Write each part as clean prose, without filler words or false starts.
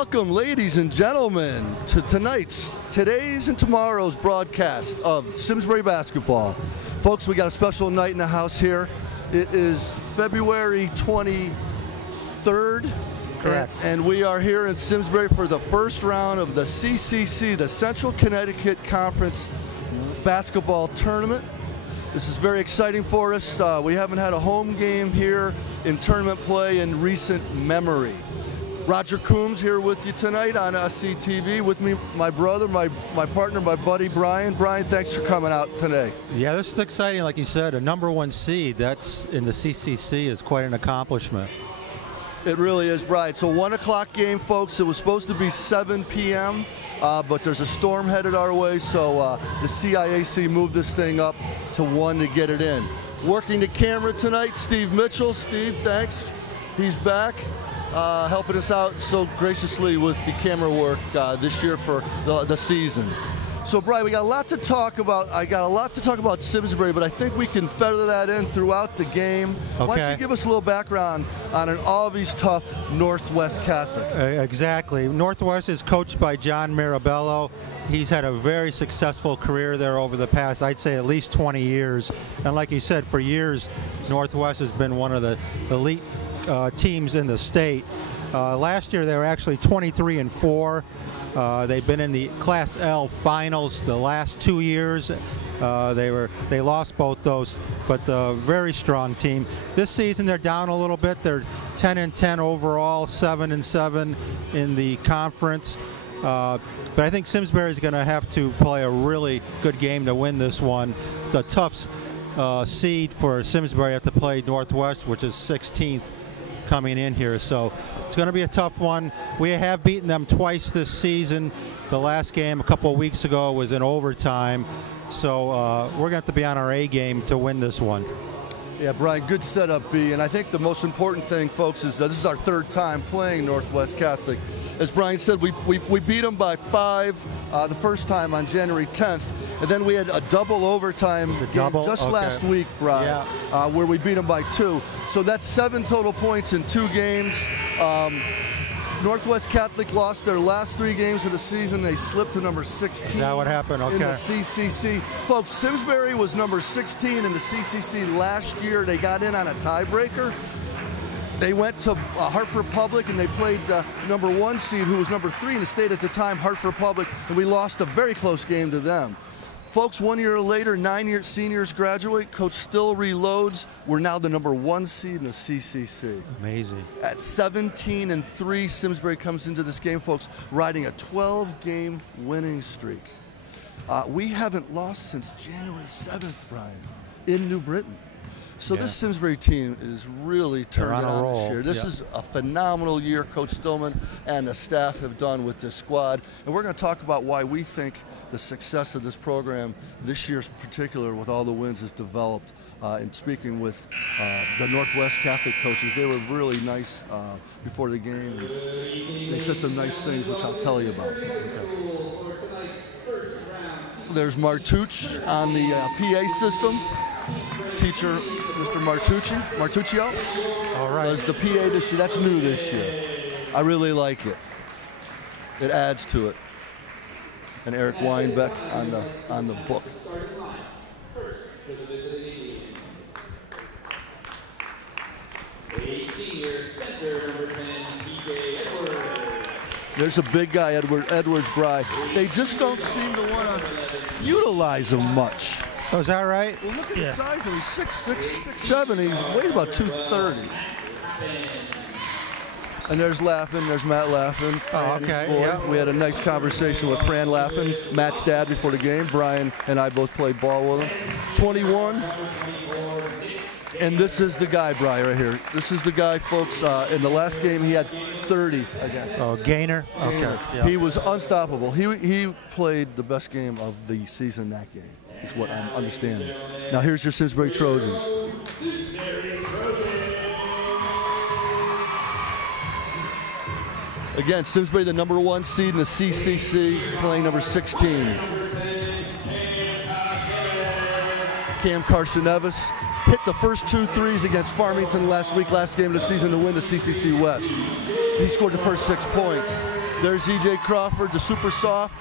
Welcome, ladies and gentlemen, to today's and tomorrow's broadcast of Simsbury basketball. Folks, we got a special night in the house here. It is February 23rd. Correct. And we are here in Simsbury for the first round of the CCC, the Central Connecticut Conference Basketball Tournament. This is very exciting for us. We haven't had a home game here in tournament play in recent memory. Roger Coombs here with you tonight on SCTV. With me, my brother, my partner, my buddy, Brian. Brian, thanks for coming out today. Yeah, this is exciting. Like you said, a #1 seed, that's in the CCC is quite an accomplishment. It really is, Brian. So 1 o'clock game, folks. It was supposed to be 7 p.m., but there's a storm headed our way, so the CIAC moved this thing up to 1 to get it in. Working the camera tonight, Steve Mitchell. Steve, thanks. He's back. Helping us out so graciously with the camera work this year for the season. So, Brian, we got a lot to talk about. I got a lot to talk about Simsbury, but I think we can feather that in throughout the game. Okay. Why don't you give us a little background on an always tough Northwest Catholic? Exactly. Northwest is coached by John Mirabello. He's had a very successful career there over the past, I'd say, at least 20 years. And like you said, for years, Northwest has been one of the elite teams in the state. Last year they were actually 23-4. They've been in the Class L finals the last 2 years. They lost both those, but a very strong team. This season they're down a little bit. They're 10-10 overall, 7-7 in the conference. But I think Simsbury is going to have to play a really good game to win this one. It's a tough seed for Simsbury. Have to play Northwest, which is 16th. Coming in here, so it's going to be a tough one. We have beaten them twice this season. The last game a couple of weeks ago was in overtime, so we're going to have to be on our A game to win this one. Yeah, Brian, good setup, B. And I think the most important thing, folks, is that this is our third time playing Northwest Catholic. As Brian said, we beat them by 5 the first time on January 10th. And then we had a double overtime game just last week, Brian, where we beat them by 2. So that's 7 total points in 2 games. Northwest Catholic lost their last 3 games of the season. They slipped to number 16. Is that what happened? Okay. In the CCC. Folks, Simsbury was number 16 in the CCC last year. They got in on a tiebreaker. They went to Hartford Public and they played the #1 seed, who was number 3 in the state at the time, Hartford Public, and we lost a very close game to them. Folks, 1 year later, 9 seniors graduate. Coach still reloads. We're now the #1 seed in the CCC. Amazing. At 17-3, Simsbury comes into this game, folks, riding a 12-game winning streak. We haven't lost since January 7th, Brian, in New Britain. So this Simsbury team is really turning on this year. This is a phenomenal year Coach Stillman and the staff have done with this squad. And we're going to talk about why we think the success of this program this year in particular with all the wins is developed. And speaking with the Northwest Catholic coaches, they were really nice before the game. They said some nice things, which I'll tell you about. Okay. There's Martucci on the PA system. Teacher, Mr. Martuccio. All right. Does the PA this year. That's new this year. I really like it. It adds to it. And Eric Weinbeck on the book. There's a big guy, Edwards Bry. They just don't seem to want to utilize him much. Oh, is that right? Well, look at the size of him. He's 6'6", 6'7". He weighs about 230. And there's Laffin. There's Matt Laffin. Oh, okay. Yeah. We had a nice conversation with Fran Laffin, Matt's dad, before the game. Brian and I both played ball with him. 21. And this is the guy, Brian, right here. This is the guy, folks. In the last game, he had 30, I guess. Oh, Gainer? Okay. Yeah. He was unstoppable. He played the best game of the season that game. Is what I'm understanding. Now here's your Simsbury Trojans. Again, Simsbury, the #1 seed in the CCC, playing number 16. Cam Carson-Nevis hit the first 2 threes against Farmington last game of the season to win the CCC West. He scored the first 6 points. There's E.J. Crawford, the super soft.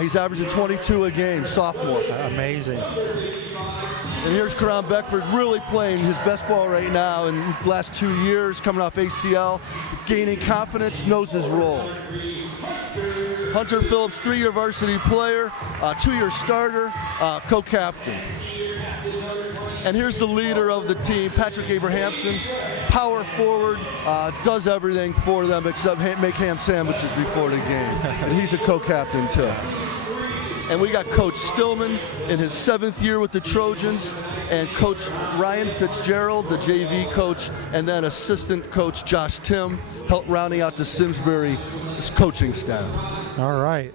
He's averaging 22 a game, sophomore. Amazing. And here's Karan Beckford really playing his best ball right now in the last 2 years, coming off ACL, gaining confidence, knows his role. Hunter Phillips, 3-year varsity player, 2-year starter, co-captain. And here's the leader of the team, Patrick Abrahamson, power forward, does everything for them except make ham sandwiches before the game. And he's a co-captain too. And we got Coach Stillman in his 7th year with the Trojans, and Coach Ryan Fitzgerald, the JV coach, and then assistant coach Josh Tim, rounding out the Simsbury coaching staff. All right.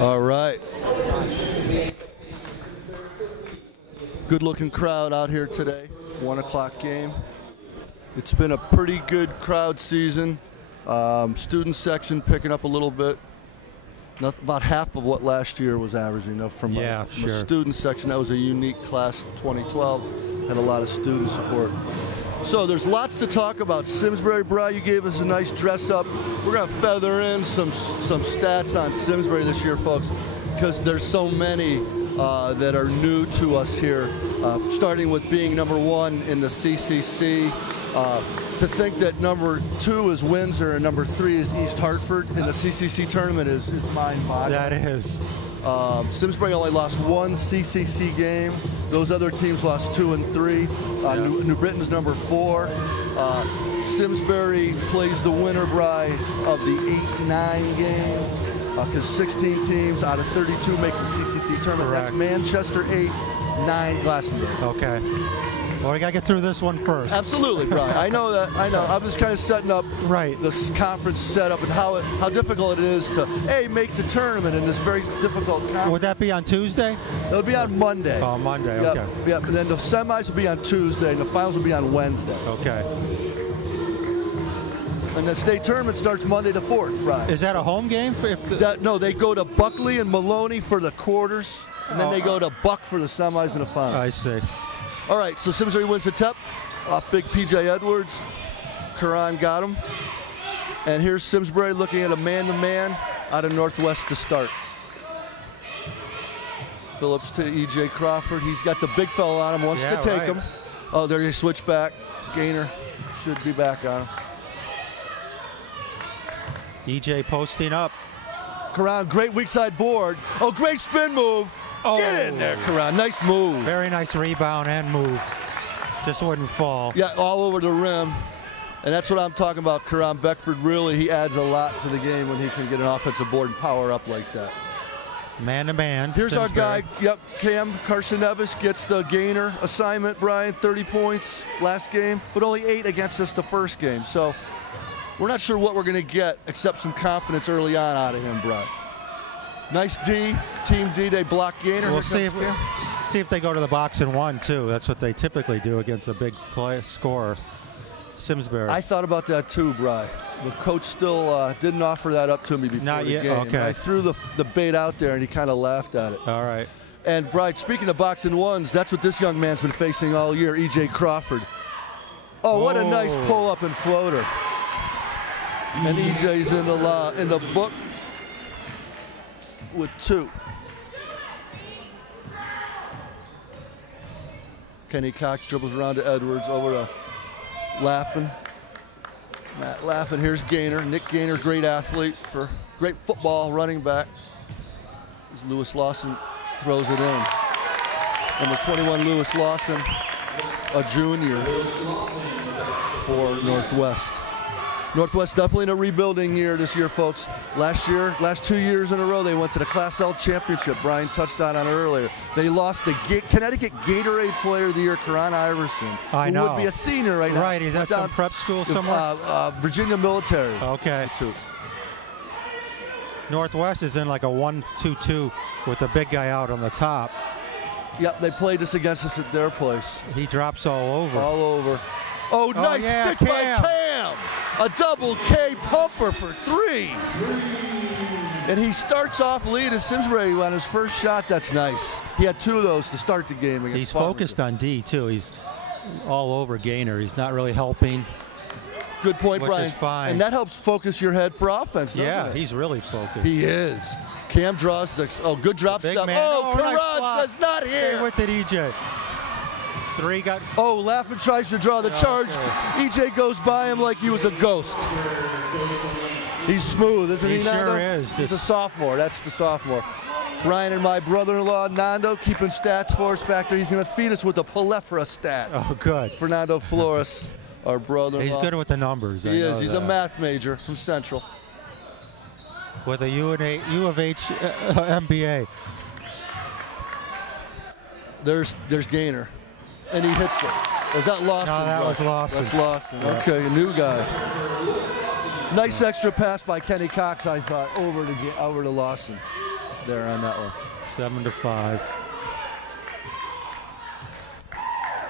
All right. Good looking crowd out here today. 1 o'clock game. It's been a pretty good crowd season. Student section picking up a little bit. About half of what last year was averaging from a student section. That was a unique class 2012. Had a lot of student support. So there's lots to talk about. Simsbury, Bri, you gave us a nice dress up. We're going to feather in some stats on Simsbury this year, folks, because there's so many that are new to us here, starting with being #1 in the CCC. To think that #2 is Windsor and #3 is East Hartford in the CCC tournament is mind-boggling. That is. Simsbury only lost 1 CCC game. Those other teams lost 2 and 3. New Britain's #4. Simsbury plays the winner, Bri, of the 8-9 game, because 16 teams out of 32 make the CCC tournament. Correct. That's Manchester 8, 9 Glastonbury. Okay. Well, we got to get through this one first. Absolutely, Brian. I know that. I know. I'm just kind of setting up this conference setup and how difficult it is to make the tournament in this very difficult conference. Would that be on Tuesday? It'll be on Monday. Oh, Monday. Yep, Okay. Yep. And then the semis will be on Tuesday, and the finals will be on Wednesday. Okay. And the state tournament starts Monday the 4th, Brian. Is that a home game? No, they go to Buckley and Maloney for the quarters, and then they go to Buck for the semis and the finals. I see. All right, so Simsbury wins the TEP off big P.J. Edwards. Karan got him. And here's Simsbury looking at a man-to-man out of Northwest to start. Phillips to E.J. Crawford. He's got the big fella on him, wants to take him. Oh, there you switch back. Gainer should be back on him. E.J. posting up. Karan, great weak side board. Oh, great spin move. Oh. Get in there, Karan. Nice move. Very nice rebound and move. Just wouldn't fall. Yeah, all over the rim. And that's what I'm talking about. Karan Beckford, really, he adds a lot to the game when he can get an offensive board and power up like that. Man-to-man. Here's Simsbury. Our guy, Cam Carson-Nevis gets the Gainer assignment, Brian. 30 points last game, but only 8 against us the first game. So we're not sure what we're going to get except some confidence early on out of him, Brian. Nice D, Team D, they block Gainer. We'll see if they go to the box and 1, too. That's what they typically do against a big scorer. Simsbury. I thought about that too, Bri. The coach still didn't offer that up to me before Not the yet. game. Okay. I threw the bait out there, and he kind of laughed at it. All right. And Brian, speaking of boxing ones, that's what this young man's been facing all year, E.J. Crawford. Oh, what a nice pull-up and floater. And E.J.'s in the book with 2. Kenny Cox dribbles around to Edwards, over to Laffin. Matt Laffin, here's Gaynor. Nick Gaynor, great athlete, for great football running back. As Lewis Lawson throws it in. Number 21, Lewis Lawson, a junior for Northwest. Northwest definitely in a rebuilding year this year, folks. Last 2 years in a row, they went to the Class L championship. Brian touched on it earlier. They lost the Connecticut Gatorade Player of the Year, Karan Iverson, who would be a senior right now. Right, he's at some prep school somewhere? Virginia Military. Okay. Northwest is in like a 1-2-2 with the big guy out on the top. Yep, they played this against us at their place. He drops all over. All over. Oh, nice stick by Cam. A double K pumper for 3. And he starts off lead as Simsbury on his first shot. That's nice. He had 2 of those to start the game against He's focused on D, too. He's all over Gaynor. He's not really helping. Good point, Brian. Which is fine. And that helps focus your head for offense, doesn't it? He's really focused. He is. Cam draws 6. Oh, good drop step. Oh, Karan says not here. Stay with it, EJ. 3 got. Oh, Laffin tries to draw the charge. EJ goes by him like he was a ghost. He's smooth, isn't he, Nando? He sure is. He's a sophomore. That's the sophomore. Brian and my brother-in-law, Nando, keeping stats for us back there. He's going to feed us with the Plethora stats. Oh, good. Fernando Flores, our brother-in-law. He's good with the numbers. He is. He's a math major from Central. With a U of H MBA. There's Gaynor. And he hits it. Was that Lawson? No, that was Lawson. That's Lawson. Yeah. Okay, a new guy. Nice extra pass by Kenny Cox, I thought, over to Lawson there on that one. 7-5.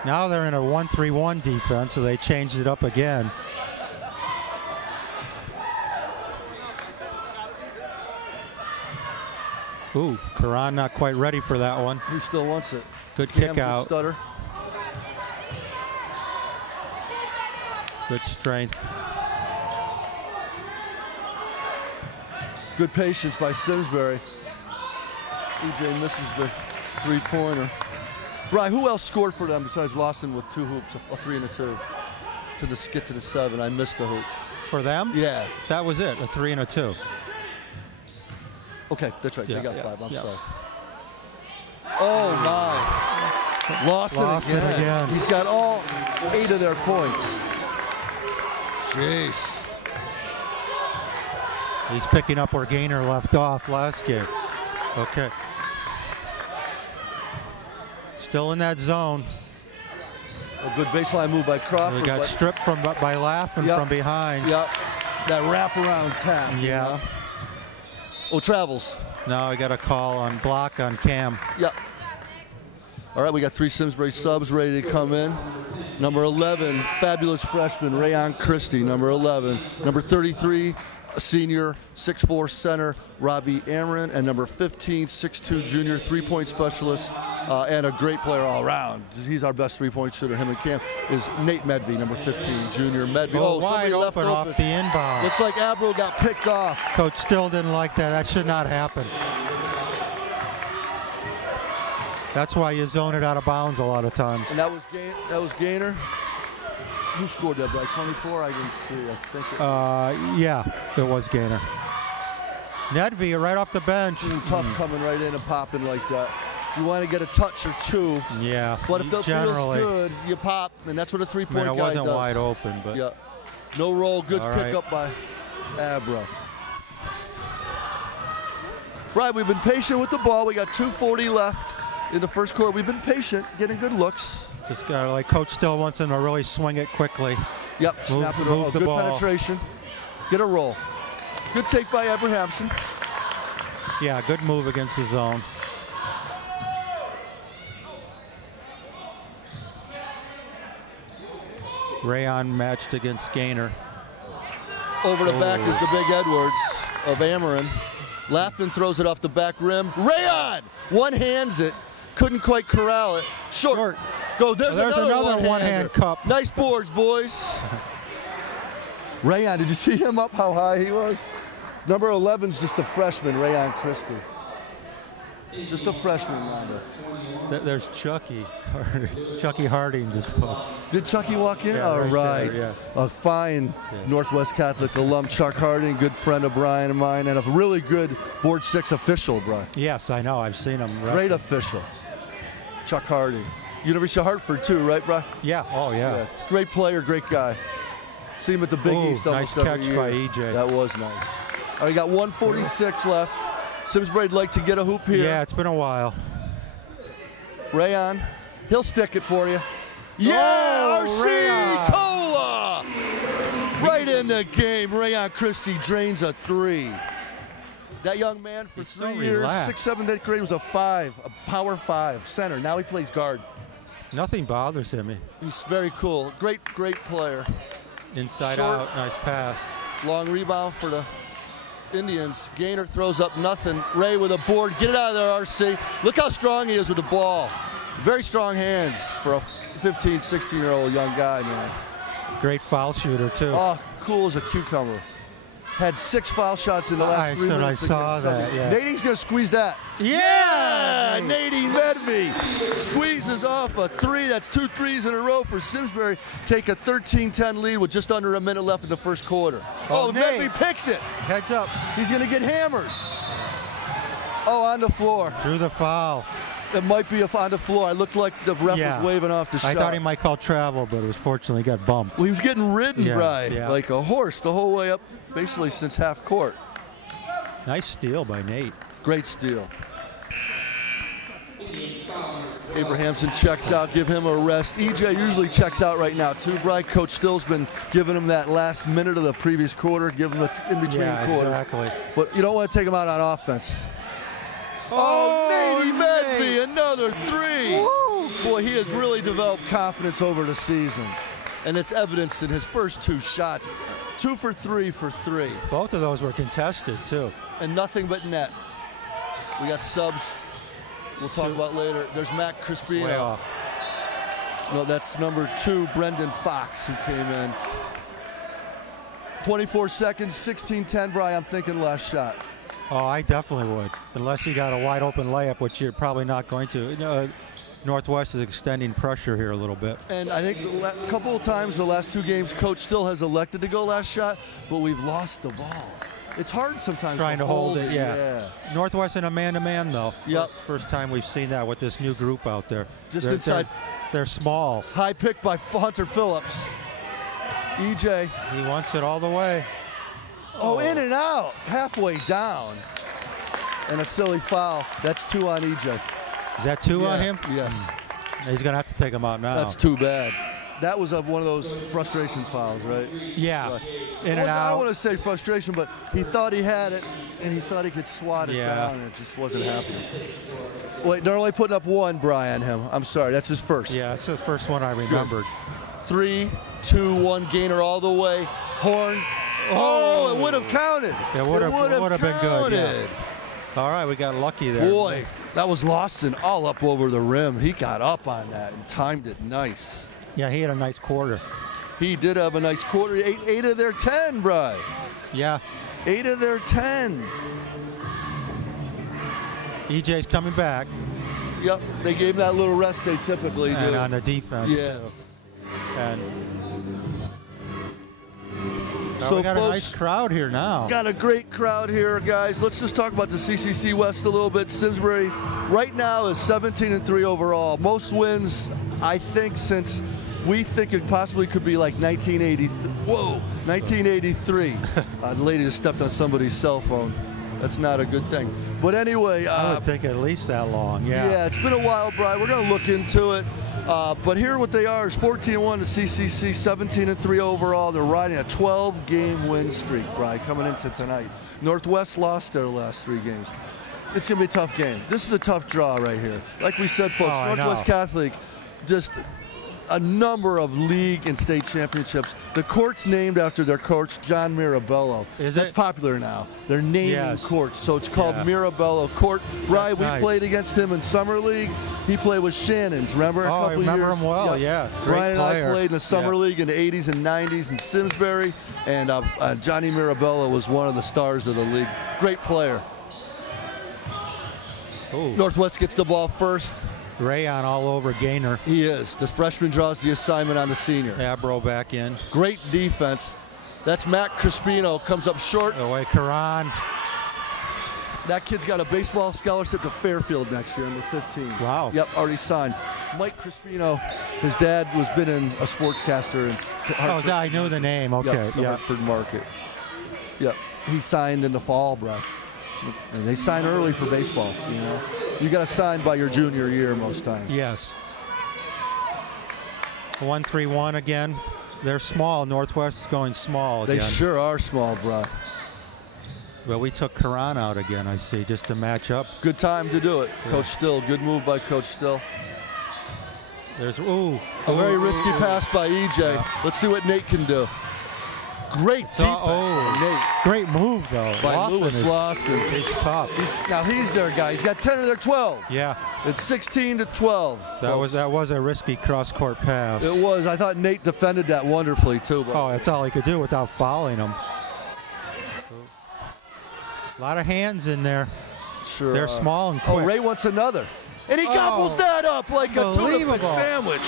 Now they're in a 1-3-1 defense, so they changed it up again. Ooh, Karan not quite ready for that one. He still wants it. Good kick out. Stutter. Good strength. Good patience by Simsbury. EJ misses the 3-pointer. Brian, who else scored for them besides Lawson with 2 hoops, a 3 and a 2, to get to the 7? I missed a hoop. For them? Yeah. That was it, a 3 and a 2. Okay, that's right. They got 5. I'm sorry. Oh, my. Lawson again. He's got all 8 of their points. Jeez. He's picking up where Gaynor left off last game. Okay. Still in that zone. A good baseline move by Crawford. He got stripped by Laffin from behind. Yep. That wraparound tap. Yeah. You know? Oh, travels. Now he got a call on block on Cam. Yep. All right, we got 3 Simsbury subs ready to come in. Number 11, fabulous freshman, Rayon Christie, number 11. Number 33, senior, 6'4" center, Robbie Amron. And number 15, 6'2" junior, 3-point specialist, and a great player all around. He's our best 3-point shooter, him and Cam, is Nate Medvey, number 15, junior. Medvey. Oh, wide open off the inbound. Looks like Abro got picked off. Coach still didn't like that. That should not happen. That's why you zone it out of bounds a lot of times. And that was Gaynor. Who scored that, by 24? I didn't see. I think yeah, it was Gaynor. Nedvey right off the bench. Tough coming right in and popping like that. You want to get a touch or 2. Yeah. But if that feels good, you pop, and that's what a 3-point guy does. It wasn't wide open, but. Yeah. No roll. Good pickup by Abro. Right, we've been patient with the ball. We got 2:40 left in the first quarter. We've been patient, getting good looks. Just got like Coach still wants him to really swing it quickly. Yep, snap it over. Good penetration. Get a roll. Good take by Abrahamson. Yeah, good move against the zone. Rayon matched against Gaynor. Over the back is the big Edwards of Ameren. Laughlin throws it off the back rim. Rayon one-hands it. Couldn't quite corral it. Short. Go. There's another one-hand cup. Nice boards, boys. Rayon, did you see him up how high he was? Number 11's just a freshman, Rayon Christie. Just a freshman, Rhonda. There's Chucky. Chucky Harding just walked. Did Chucky walk in? Yeah, All right. there, yeah. A fine Northwest Catholic alum, Chuck Harding, good friend of Brian and mine, and a really good Board 6 official, Brian. Yes, I know. I've seen him. Great official. Chuck Harding. University of Hartford, too, right, Brian? Yeah. Oh, yeah. Great player, great guy. See him at the Big East almost every nice catch year. by EJ. That was nice. All right, we got 1:46 left. Simsbury'd like to get a hoop here. Yeah, it's been a while. Rayon, he'll stick it for you. Yeah, Rayon. RC Cola! Right in the game. Rayon Christie drains a 3. That young man for 3 years, relaxed. 6th, 7th, 8th grade, was a 5, a power 5 center. Now he plays guard. Nothing bothers him. He's very cool. Great player. Inside Short. out, nice pass. Long rebound for the Indians. Gaynor throws up nothing. Ray with a board. Get it out of there, RC. Look how strong he is with the ball. Very strong hands for a 15, 16-year-old young guy, man. Great foul shooter, too. Oh, cool as a cucumber. Had 6 foul shots in the last 3 minutes. I saw that, yeah. Nading's going to squeeze that. Yeah! Nadine Medvey squeezes off a 3. That's 2 threes in a row for Simsbury. Take a 13-10 lead with just under a minute left in the first quarter. Oh, Medvey picked it. Heads up. He's going to get hammered. Oh, on the floor. Drew the foul. It might be on the floor. I looked like the ref was waving off the shot. I thought he might call travel, but it was fortunately got bumped. Well, he was getting ridden, right? Yeah. Like a horse the whole way up, basically since half court. Nice steal by Nate. Great steal. Abrahamson checks out, give him a rest. EJ usually checks out right now too, Brian. Coach Still's been giving him that last minute of the previous quarter, give him in between quarters. Exactly. But you don't want to take him out on offense. Oh, Nady Medvey, another 3. Woo. Boy, he has really developed confidence over the season. And it's evidenced in his first 2 shots. 2 for 3 for 3. Both of those were contested, too. And nothing but net. We got subs we'll talk about later. There's Matt Crispino. Way off. No, that's number 2, Brendan Fox, who came in. 24 seconds, 16-10, Brian. I'm thinking last shot. Oh, I definitely would, unless he got a wide open layup, which you're probably not going to. You know, Northwest is extending pressure here a little bit. And I think a couple of times the last 2 games, Coach still has elected to go last shot, but we've lost the ball. It's hard sometimes trying to hold it. Yeah. Northwest in a man-to-man, though. Yep. First time we've seen that with this new group out there. Just inside. They're small. High pick by Hunter Phillips. EJ. He wants it all the way. Oh, in and out, halfway down. And a silly foul. That's 2 on EJ. Is that 2 on him? Yes. He's going to have to take him out now. That's too bad. That was one of those frustration fouls, right? Yeah. Right. In and out. I don't want to say frustration, but he thought he had it, and he thought he could swat it down, and it just wasn't happening. Wait, they're only putting up 1, Brian, him. I'm sorry, that's his first. Yeah, that's the first one I remembered. 3, 2, 1, Gaynor all the way. Horn. Oh, it would have counted. It would have been good. Yeah. All right, we got lucky there. Boy, that was Lawson all up over the rim. He got up on that and timed it nice. Yeah, he had a nice quarter. He did have a nice quarter. 8 of their 10, Bri. Yeah. 8 of their 10. EJ's coming back. Yep, they gave him that little rest they typically do. And on the defense, yes. too. And so we got folks, a nice crowd here now. Got a great crowd here, guys. Let's just talk about the CCC West a little bit. Simsbury right now is 17-3 overall. Most wins, I think, since we think it possibly could be like 1980. Whoa, 1983. The lady just stepped on somebody's cell phone. That's not a good thing. But anyway. I would think at least that long, yeah. Yeah, it's been a while, Brian. We're going to look into it. But here what they are is 14-1 to CCC, 17-3 overall. They're riding a 12-game win streak, Brian, coming into tonight. Northwest lost their last 3 games. It's going to be a tough game. This is a tough draw right here. Like we said, folks, Northwest Catholic just a number of league and state championships. The court's named after their coach, John Mirabello. That's popular now. They're naming courts, so it's called Mirabello Court. Right, we played against him in Summer League. He played with Shannon's, remember? I remember him well, Great Ryan player. and I played in the Summer League in the 80s and 90s in Simsbury, and Johnny Mirabello was one of the stars of the league. Great player. Ooh. Northwest gets the ball first. Rayon all over Gaynor. He is. The freshman draws the assignment on the senior. Abro back in. Great defense. That's Matt Crispino, comes up short. Away Karan. That kid's got a baseball scholarship to Fairfield next year, number 15. Wow. Yep, already signed. Mike Crispino, his dad was been in a sportscaster in Hartford. I knew the name. Okay. Yep, Hartford market. Yep, he signed in the fall, bro. And they sign early for baseball, you know. You got to sign by your junior year most times. Yes. 1-3-1 again. They're small. Northwest is going small again. They sure are small, bro. Well, we took Karan out again, I see, just to match up. Good time to do it. Coach Still, good move by Coach Still. There's, a very risky pass by EJ. Yeah. Let's see what Nate can do. Great defense. Nate. Great move, though. By Lewis Lawson. He's tough. He's their guy. He's got 10 of their 12. Yeah. It's 16-12. That was a risky cross-court pass. It was. I thought Nate defended that wonderfully, too. But that's all he could do without fouling him. A lot of hands in there. Sure. They're small and quick. Oh, Ray wants another. And he gobbles that up like a tuna fish sandwich.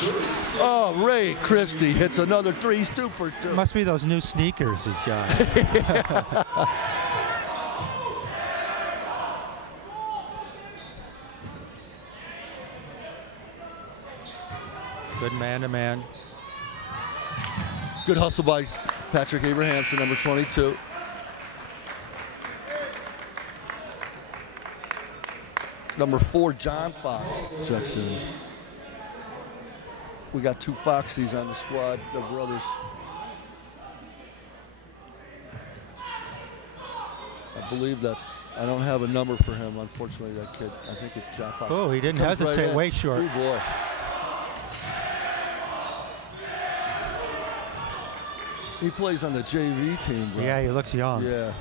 Oh, Ray Christie hits another three. He's 2 for 2. Must be those new sneakers he's got. Good man-to-man. Good hustle by Patrick Abrahamson, number 22. Number 4, John Fox checks in. We got 2 Foxies on the squad, their brothers. I believe I don't have a number for him, unfortunately, that kid. I think it's John Fox. Oh, he didn't hesitate, right way short. Oh, boy. He plays on the JV team, bro. Yeah, he looks young. Yeah,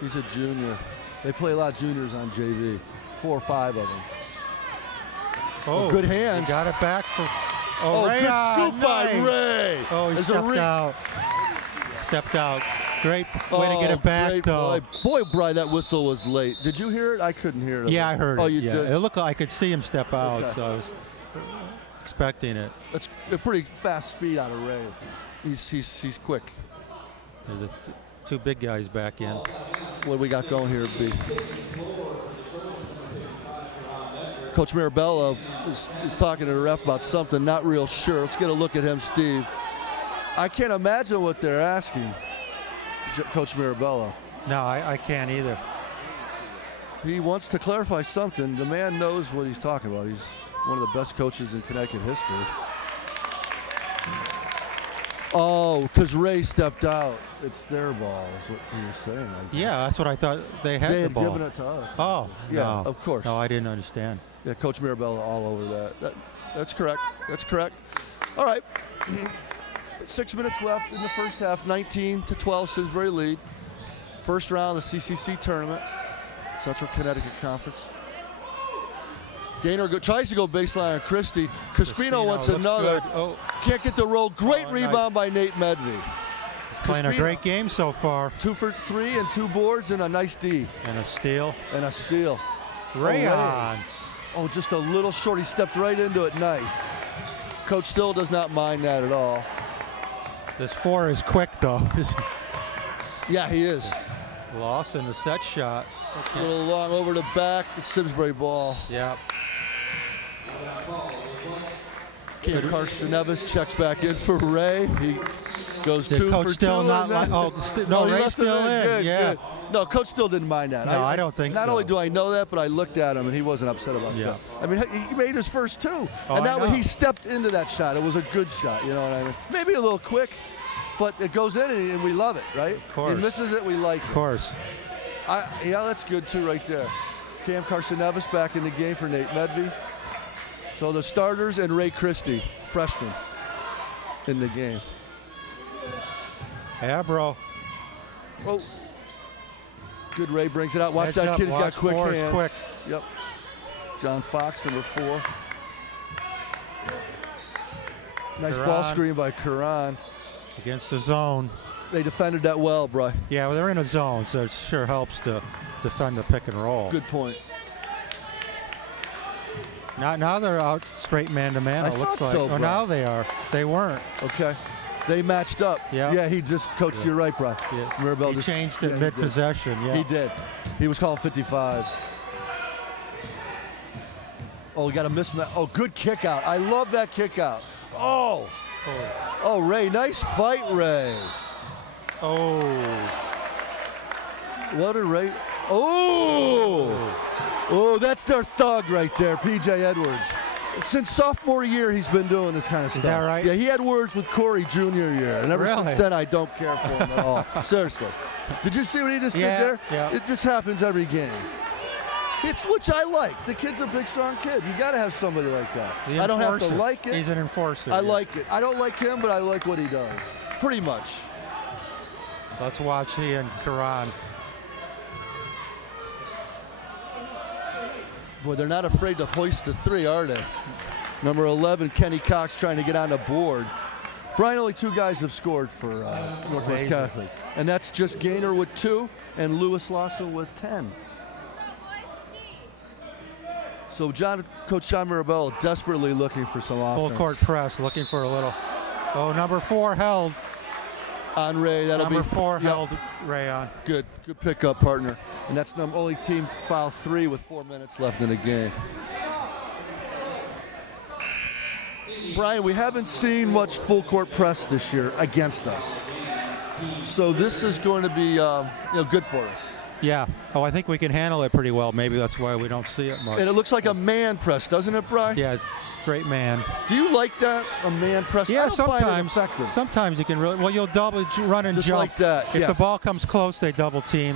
he's a junior. They play a lot of juniors on JV. 4 or 5 of them. Oh, good hands. He got it back for. Ray, good scoop by Ray. Oh, he stepped out. Stepped out. Great way to get it back, though. Boy, Bri, that whistle was late. Did you hear it? I couldn't hear it. Yeah, I heard it. Oh, you did? It looked like I could see him step out, so I was expecting it. That's a pretty fast speed out of Ray. He's quick. The 2 big guys back in. What do we got going here, B? Coach Mirabello is talking to the ref about something, not real sure. Let's get a look at him, Steve. I can't imagine what they're asking, Coach Mirabello. No, I can't either. He wants to clarify something. The man knows what he's talking about. He's one of the best coaches in Connecticut history. Oh, because Ray stepped out. It's their ball, is what he was saying. Yeah, that's what I thought. They had the ball. They had given it to us. Oh, yeah, no. Of course. No, I didn't understand. Yeah, Coach Mirabello all over that. That's correct. That's correct. All right. 6 minutes left in the first half. 19-12, Simsbury lead. First round of the CCC tournament, Central Connecticut Conference. Gaynor tries to go baseline on Christie. Crispino wants another. Oh. Can't get the roll. Great rebound by Nate Medvey. He's playing a great game so far. 2 for 3 and 2 boards and a nice D. And a steal. And a steal. Rayon. Oh, just a little short. He stepped right into it. Nice. Coach Still does not mind that at all. This 4 is quick, though. Yeah, he is. Lawson, the set shot. A little long over the back. It's Simsbury ball. Yeah. Cam Carson-Nevis checks back in for Ray. He goes 2 Coach for Still 2. Not like, no, Ray's still in. Good, yeah. Good. No, Coach Still didn't mind that. No, I don't think so. Not only do I know that, but I looked at him and he wasn't upset about that. I mean, he made his first 2. And that when he stepped into that shot, it was a good shot. You know what I mean? Maybe a little quick, but it goes in and we love it, right? Of course. He misses it, we like it. Of course. Yeah, that's good too right there. Cam Carson-Nevis back in the game for Nate Medvey. So the starters and Ray Christie, freshman. in the game. Yeah, bro. Oh. Good, Ray brings it out. Watch that kid, he's got quick hands. Quick. Yep. John Fox, number 4. Nice ball screen by Karan. Against the zone. They defended that well, bro. Yeah, well, they're in a zone, so it sure helps to defend the pick and roll. Good point. Now they're out straight man-to-man, it looks like. So, oh, now they are. They weren't. Okay. They matched up. Yeah. Yeah, he just, Coach, you're right, bro. Yeah. Mirabel He just changed it mid-possession, yeah. He did. He was calling 55. Oh, we got a mismatch. Oh, good kick out. I love that kick out. Oh. Oh, Ray, nice fight, Ray. Oh. What a Ray. Oh. Oh, that's their thug right there, P.J. Edwards. Since sophomore year, he's been doing this kind of stuff. Is that right? Yeah, he had words with Corey junior year, and ever since then, I don't care for him at all. Seriously. Did you see what he just did there? Yeah. It just happens every game. It's which I like. The kid's a big, strong kid. You got to have somebody like that. I don't have to like it. He's an enforcer. I like it. I don't like him, but I like what he does. Pretty much. Let's watch he and Karan. Boy, they're not afraid to hoist the 3, are they? Number 11, Kenny Cox, trying to get on the board. Brian, only 2 guys have scored for Northwest Catholic. And that's just Gaynor with 2 and Lewis Lawson with 10. So Coach John Mirabel desperately looking for some offense. Full court press, looking for a little. Oh, number 4 held. On Ray, that'll number be 4 held Ray on. Good pickup, partner. And that's only team foul 3 with 4 minutes left in the game. Brian, we haven't seen much full court press this year against us. So this is going to be good for us. Yeah. Oh, I think we can handle it pretty well. Maybe that's why we don't see it much. And it looks like a man press, doesn't it, Brian? Yeah, it's straight man. Do you like that, a man press? Yeah, I don't sometimes. find it effective. Sometimes you can really. Well, you'll double run and just jump. Like that. If yeah. the ball comes close, they double team.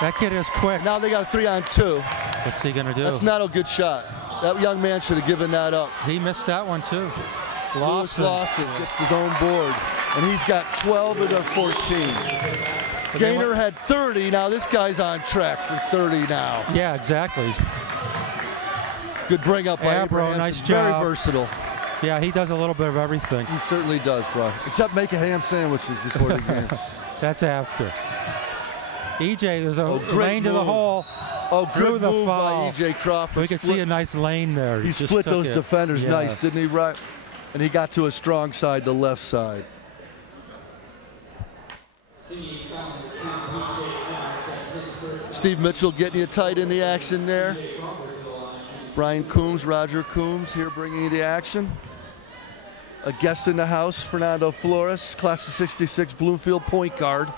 That kid is quick. Now they got a 3-on-2. What's he gonna do? That's not a good shot. That young man should have given that up. He missed that one too. Lewis Lawson gets his own board, and he's got 12 of the 14. Gaynor had 30. Now this guy's on track for 30 now. Yeah, exactly. Good bring up by Abraham. Nice job. Very versatile. Yeah, he does a little bit of everything. He certainly does, bro. Except making ham sandwiches before the game. That's after. EJ, there's a lane move. to the hole. Oh, good the move foul. by EJ Crawford. We can see a nice lane there. He split those defenders nice, didn't he, right? And he got to a strong side, the left side. Steve Mitchell getting you tight in the action there. Brian Coombs, Roger Coombs here bringing you the action. A guest in the house, Fernando Flores, class of '66 Bloomfield point guard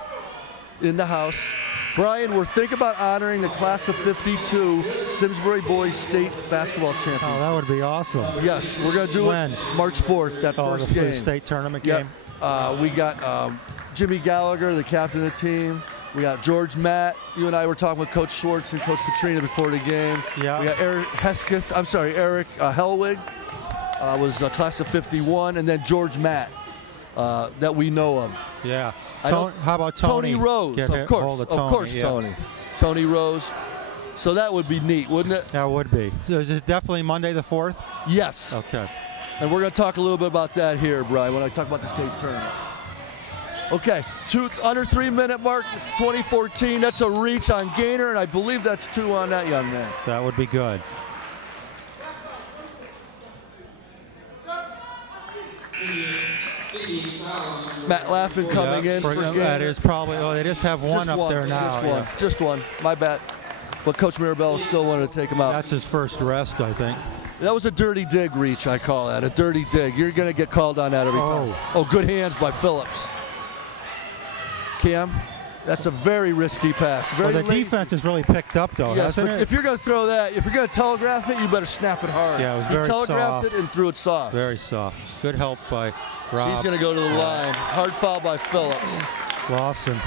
in the house. Brian, we're thinking about honoring the class of '52 Simsbury Boys State Basketball Championship. Oh, that would be awesome. Yes, we're going to do it March 4th, that first game. The state tournament game. We got Jimmy Gallagher, the captain of the team. We got George Matt. You and I were talking with Coach Schwartz and Coach Katrina before the game. Yeah. We got Eric Hellwig was class of '51, and then George Matt that we know of. Yeah. How about Tony? Tony Rose, of course, Tony. Tony Rose. So that would be neat, wouldn't it? That would be. Is it definitely Monday the 4th? Yes. Okay. And we're going to talk a little bit about that here, Brian, when I talk about the state tournament. Okay, under 3-minute mark, 2014. That's a reach on Gaynor, and I believe that's 2 on that young man. That would be good. Matt Laffin coming in for Gaynor. That is probably. Oh, they just have one up there now. Just one. My bad. But Coach Mirabel still wanted to take him out. That's his first rest, I think. That was a dirty dig reach, I call that. A dirty dig. You're going to get called on that every time. Oh, good hands by Phillips. Cam, that's a very risky pass. The defense has really picked up, though, hasn't it? If you're going to throw that, if you're going to telegraph it, you better snap it hard. Yeah, it was very soft. He telegraphed it and threw it soft. Very soft. Good help by Rob. He's going to go to the line. Hard foul by Phillips. Lawson.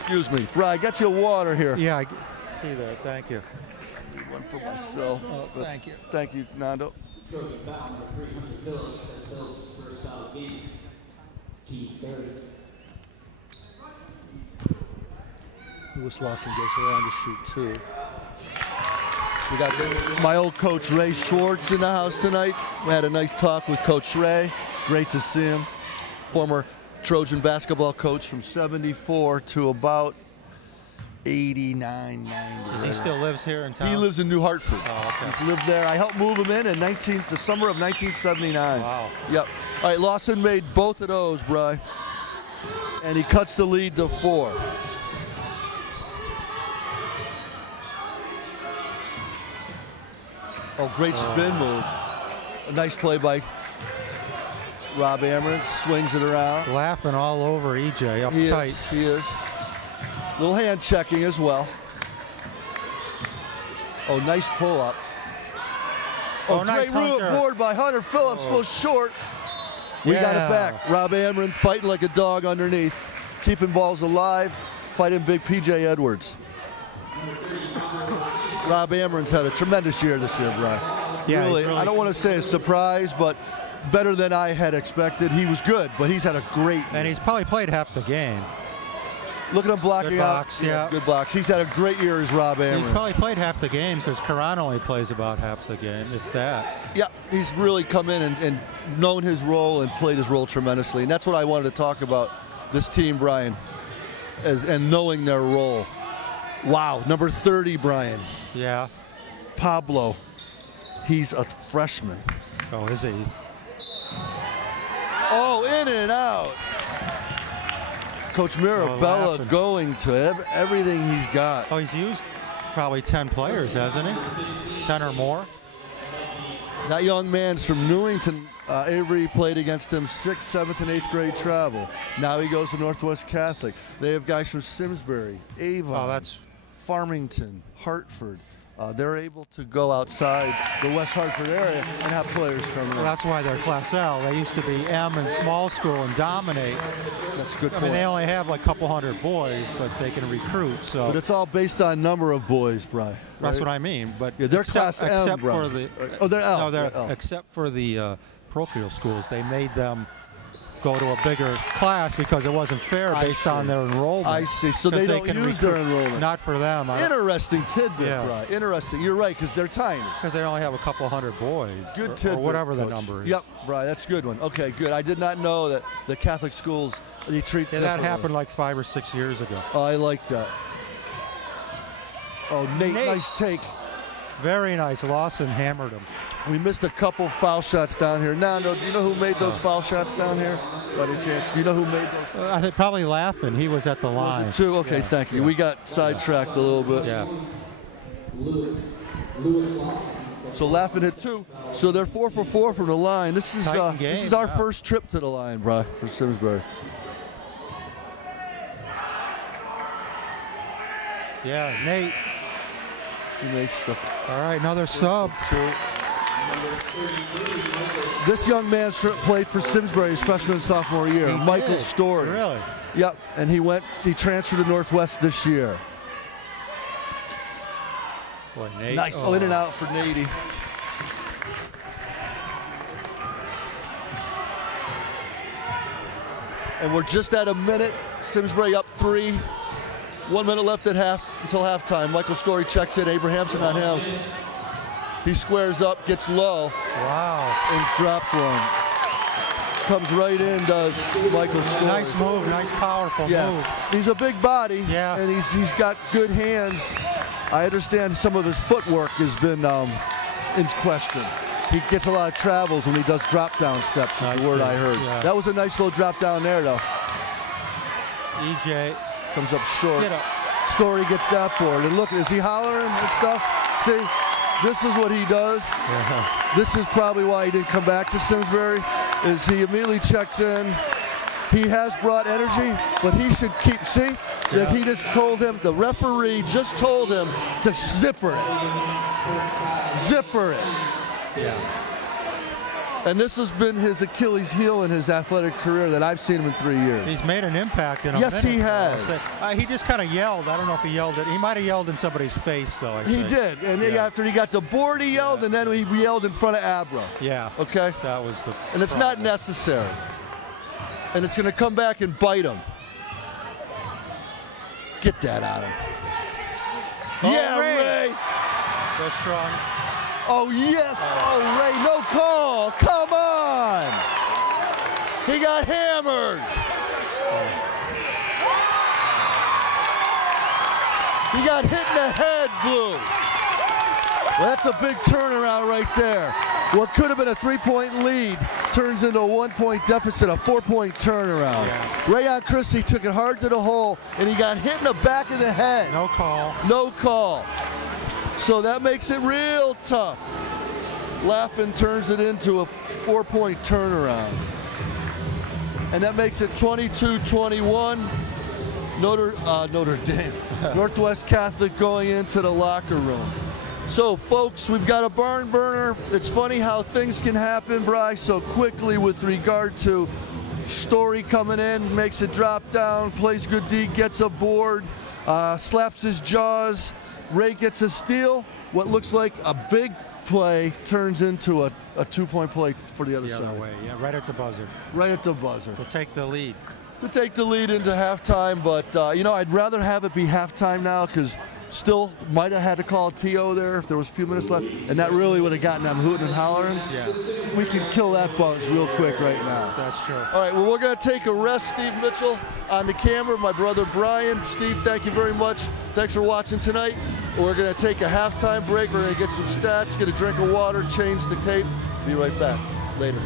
Excuse me. Brian, I got you a water here. Yeah, I see that. Thank you. One for myself. Thank you. Thank you, Nando. Lewis Lawson goes around to shoot two. We got my old coach Ray Schwartz in the house tonight. We had a nice talk with Coach Ray. Great to see him. Former Trojan basketball coach from '74 to about 89, 90. Does he still lives here in town? He lives in New Hartford. Oh, okay. He's lived there. I helped move him in the summer of 1979. Wow. Yep. All right, Lawson made both of those, Bry. And he cuts the lead to 4. Oh, great spin move. A nice play by Rob Amaranth. Swings it around. Laughing all over EJ up tight. He is. Little hand checking as well. Oh, nice pull up. Oh, nice great board by Hunter Phillips. A little short. We got it back. Rob Amaranth fighting like a dog underneath. Keeping balls alive. Fighting big PJ Edwards. Rob Amaranth's had a tremendous year this year, Brian. Yeah, really, I don't want to say a surprise, but better than I had expected. He was good, but he's had a great year. And he's probably played half the game. Look at him blocking good blocks, out. Yeah, good blocks. He's had a great year as Rob Amaranth. He's probably played half the game because Karan only plays about half the game, if that. Yeah, he's really come in and known his role and played his role tremendously. And that's what I wanted to talk about, this team, Brian, and knowing their role. Wow, number 30, Brian. Yeah. Pablo. He's a freshman. Oh, is he? Oh, in and out. Coach Mirabella going to everything he's got. Oh, he's used probably 10 players, hasn't he? 10 or more. That young man's from Newington. Avery played against him 6th, 7th, and 8th grade travel. Now he goes to Northwest Catholic. They have guys from Simsbury, Avon, Farmington, Hartford. They're able to go outside the West Hartford area and have players come in. Well, that's why they're Class L. They used to be M in small school and dominate. That's a good point. I mean, they only have like a couple hundred boys, but they can recruit. So. But it's all based on number of boys, Brian. That's what I mean. But yeah, they're Class M, except for the they're L. No, they're L. Except for the parochial schools, they made them go to a bigger class because it wasn't fair based on their enrollment. I see. So they don't use their enrollment. Not for them. Interesting tidbit, yeah. Brian. Interesting. You're right, because they're tiny. Because they only have a couple hundred boys. Good tidbit, or whatever Coach. The number is. Yep, Brian. That's a good one. Okay, good. I did not know that the Catholic schools, they treat that happened like 5 or 6 years ago. Oh, I like that. Oh, Nate, nice take. Very nice. Lawson hammered him. We missed a couple foul shots down here. Nando, do you know who made those foul shots down here? By any chance? Do you know who made those? I think probably Laughing. He was at the line. Was it 2? Okay, thank you. We got sidetracked a little bit. Yeah. So Laughing hit 2. So they're 4 for 4 from the line. This is our first trip to the line, bro, for Simsbury. Yeah, Nate. He makes stuff. All right, another sub. 2. This young man played for Simsbury his freshman and sophomore year. Michael Story. Really? Yep, and he transferred to Northwest this year. Boy, Nate. Nice. Oh, in and out for Nady. And we're just at a minute. Simsbury up 3. 1 minute left at until halftime. Michael Story checks in. Abrahamson on him. He squares up, gets low. Wow. And drops one. Comes right in, does Michael Story. Nice move, nice powerful move. He's a big body, and he's got good hands. I understand some of his footwork has been in question. He gets a lot of travels when he does drop-down steps, is the word I heard. Yeah. That was a nice little drop-down there, though. EJ. Comes up short. Get up. Story gets that board. And look, is he hollering and stuff? See, this is what he does. Yeah. This is probably why he didn't come back to Simsbury, is he immediately checks in. He has brought energy, but he should keep, that he just told him, the referee just told him to zipper it. Zipper it. Yeah. And this has been his Achilles heel in his athletic career that I've seen him in 3 years. He's made an impact in a minute. Yes, he has. He just kind of yelled. I don't know if he yelled it. He might have yelled in somebody's face, though. He did. And after he got the board, he yelled, and then he yelled in front of Abra. Yeah. Okay? That was the And it's not necessary. And it's going to come back and bite him. Get that out of him. Oh, yeah, Ray. So strong. Oh, yes. Oh, Ray, no call. Come on. He got hammered. He got hit in the head, Blue. Well, that's a big turnaround right there. What could have been a 3-point lead turns into a 1-point deficit, a 4-point turnaround. Yeah. Rayon Christie took it hard to the hole, and he got hit in the back of the head. No call. No call. So that makes it real tough. Laughlin turns it into a 4-point turnaround. And that makes it 22-21. Notre Dame. Northwest Catholic going into the locker room. So, folks, we've got a barn burner. It's funny how things can happen, Bryce, so quickly with regard to Story coming in, makes it drop down, plays good D, gets a board, slaps his jaws. Ray gets a steal. What looks like a big play turns into a 2-point play for the other side. The other way, yeah, right at the buzzer. Right at the buzzer. To take the lead. To take the lead into halftime, but, you know, I'd rather have it be halftime now because still might have had to call a TO there if there was a few minutes left, and that really would have gotten them hooting and hollering. Yeah. We can kill that buzz real quick right now. That's true. All right, well, we're going to take a rest. Steve Mitchell on the camera, my brother Brian. Steve, thank you very much. Thanks for watching tonight. We're going to take a halftime break. We're going to get some stats, get a drink of water, change the tape. Be right back later.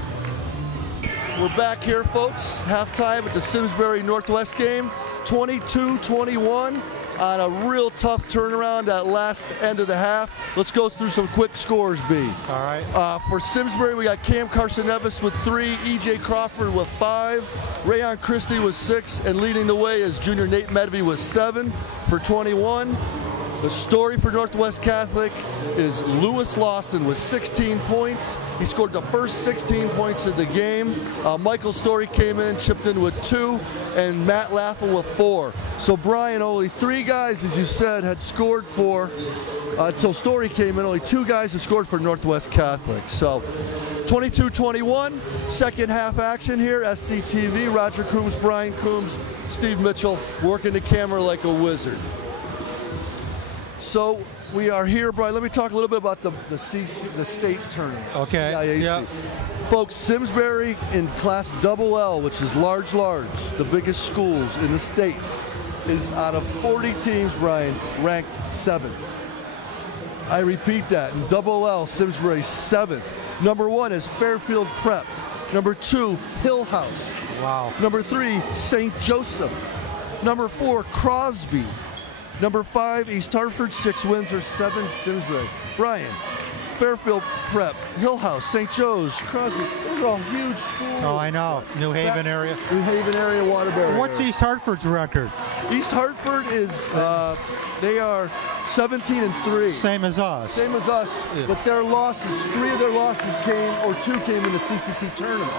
We're back here, folks. Halftime at the Simsbury Northwest game, 22-21. On a real tough turnaround at last end of the half. Let's go through some quick scores, B. All right. For Simsbury, we got Cam Carson-Nevis with 3, E.J. Crawford with 5, Rayon Christie with 6, and leading the way is junior Nate Medvey with 7 for 21. The story for Northwest Catholic is Lewis Lawson with 16 points. He scored the first 16 points of the game. Michael Story came in and chipped in with 2, and Matt Laffel with 4. So, Brian, only 3 guys, as you said, had scored for, until Story came in, only 2 guys had scored for Northwest Catholic. So, 22-21, second half action here, SCTV, Roger Coombs, Brian Coombs, Steve Mitchell, working the camera like a wizard. So we are here, Brian. Let me talk a little bit about the state tournament. Okay. Yeah. Folks, Simsbury in Class LL, which is large, the biggest schools in the state, is out of 40 teams, Brian, ranked 7th. I repeat that. In LL, Simsbury 7th. Number 1 is Fairfield Prep. Number 2, Hill House. Wow. Number 3, St. Joseph. Number 4, Crosby. Number 5, East Hartford, 6 Windsor, 7 Simsbury. Brian, Fairfield Prep, Hill House, St. Joe's, Crosby, those are all huge schools. Oh, I know. New Haven area. New Haven area, Waterbury. What's area. East Hartford's record? East Hartford is, they are 17-3. Same as us. Same as us, yeah. But their losses, 3 of their losses came, or 2 came in the CCC tournament.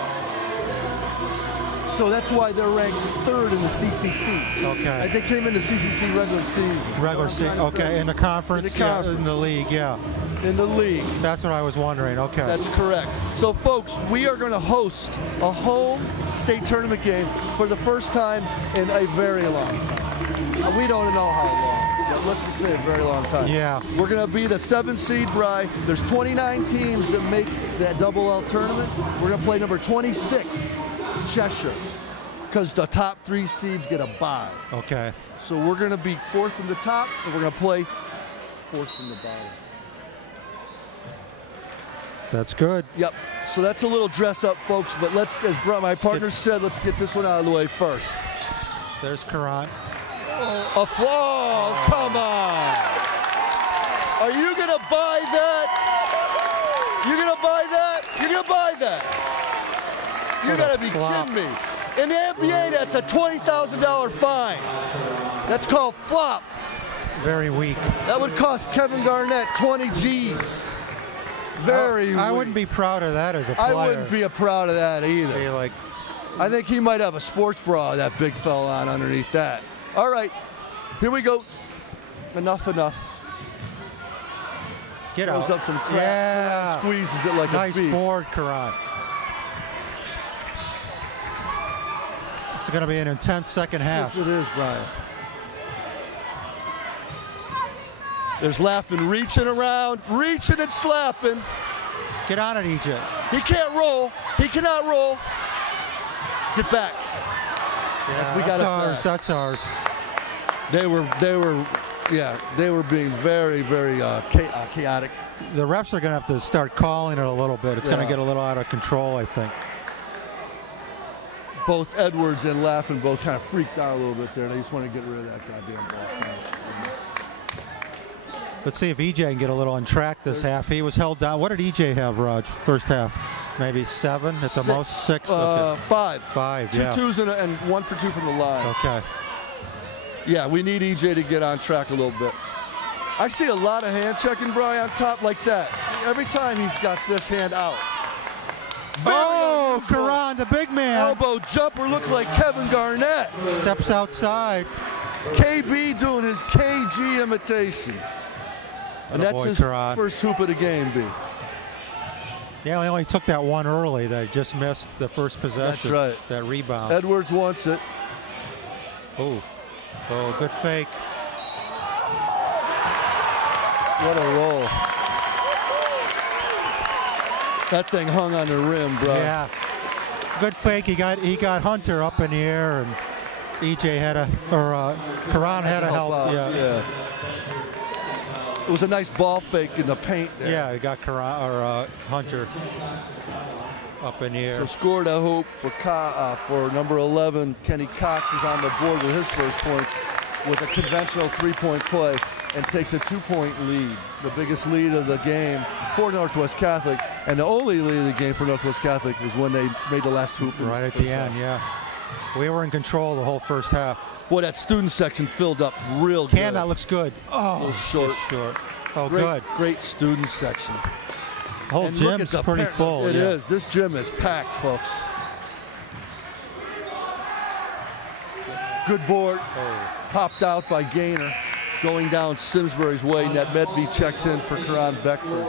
So that's why they're ranked 3rd in the CCC. Okay. They came in the CCC regular season. Regular season, okay. In the conference? In the conference. Yeah, in the league, yeah. In the league. That's what I was wondering, okay. That's correct. So, folks, we are going to host a home state tournament game for the first time in a very long time. We don't know how long, but let's just say a very long time. Yeah. We're going to be the 7th seed, Bri. There's 29 teams that make that LL tournament. We're going to play number 26. Cheshire, because the top 3 seeds get a bye. Okay. So we're going to be 4th from the top, and we're going to play 4th from the bottom. That's good. Yep. So that's a little dress up, folks, but let's, as my partner said, let's get this one out of the way first. There's Courant. A flaw. Come on. Are you going to buy that? You're going to buy that? You're going to buy that? You gotta be kidding me. In the NBA, that's a $20,000 fine. That's called flop. Very weak. That would cost Kevin Garnett 20 G's. Very I weak. wouldn't be proud of that as a player. I wouldn't be proud of that either. Like, I think he might have a sports bra, that big fella, on underneath that. All right, here we go. Enough. Get Throws out. up some crap. Yeah. Squeezes it like nice a beast. board, Karan. It's going to be an intense second half. Yes, it is, Brian. There's laughing, reaching around, reaching and slapping. Get on it, EJ. He can't roll. He cannot roll. Get back. Yeah, we got that's it ours. back. That's ours. They were being very, very chaotic. The refs are going to have to start calling it a little bit. It's going to get a little out of control, I think. Both Edwards and Laughlin both kind of freaked out a little bit there. They just want to get rid of that goddamn ball fast. Let's see if EJ can get a little on track this half. He was held down. What did EJ have, Raj, first half? Maybe 7 at the most? 6? Okay. 5. 5, Two yeah. twos and 1 for 2 from the line. Okay. Yeah, we need EJ to get on track a little bit. I see a lot of hand checking, Brian, on top like that. Every time he's got this hand out. Oh, Karan, the big man. Elbow jumper looked like Kevin Garnett. Steps outside. KB doing his KG imitation. And that's his first hoop of the game, B. Yeah, he only took that one early. They just missed the first possession. That's right. That rebound. Edwards wants it. Oh, good fake. What a roll. That thing hung on the rim, bro. Yeah. Good fake. He got Hunter up in the air, and EJ had Karan had to help. Yeah. It was a nice ball fake in the paint there. Yeah, he got Hunter up in the air. So scored a hoop for number 11. Kenny Cox is on the board with his first points with a conventional 3-point play and takes a 2-point lead. The biggest lead of the game for Northwest Catholic, and the only lead of the game for Northwest Catholic was when they made the last hoop. Right at the end, yeah. We were in control the whole first half. Boy, that student section filled up real good. That looks good. Oh, a little short. Oh, good. Great student section. The whole gym's pretty full. It is. This gym is packed, folks. Good board. Popped out by Gaynor. Going down Simsbury's way. Net Medvey checks in for Karan Beckford.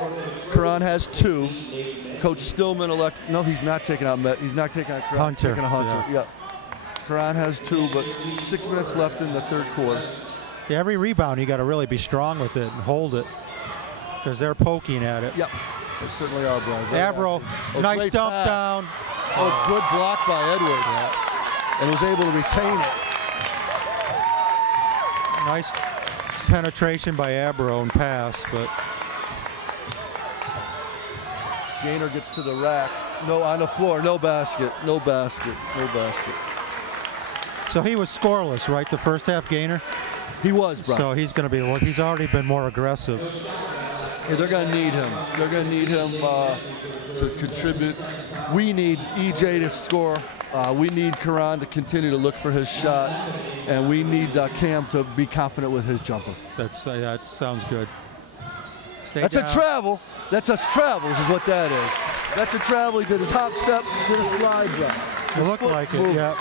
Karan has 2. Coach Stillman no, he's not taking out He's not taking out Karan. Hunter. He's taking a Hunter. Yeah. Karan has 2, but 6 minutes left in the third quarter. Yeah, every rebound you got to really be strong with it and hold it, because they're poking at it. Yep, they certainly are, Brian. Abro, nice dump down. Oh, good block by Edwards. Yeah. And was able to retain it. Nice penetration by Abro and pass, but Gaynor gets to the rack. No, on the floor, no basket, no basket, no basket. So he was scoreless, right, the first half, Gaynor? He was, Brian. So he's going to be, he's already been more aggressive. Yeah, they're going to need him. They're going to need him to contribute. We need EJ to score. We need Karan to continue to look for his shot. And we need Cam to be confident with his jumper. That sounds good. That's down. A travel. That's a travels is what that is. That's a travel. He did his hop step, did a slide jump. It looked like it, yeah.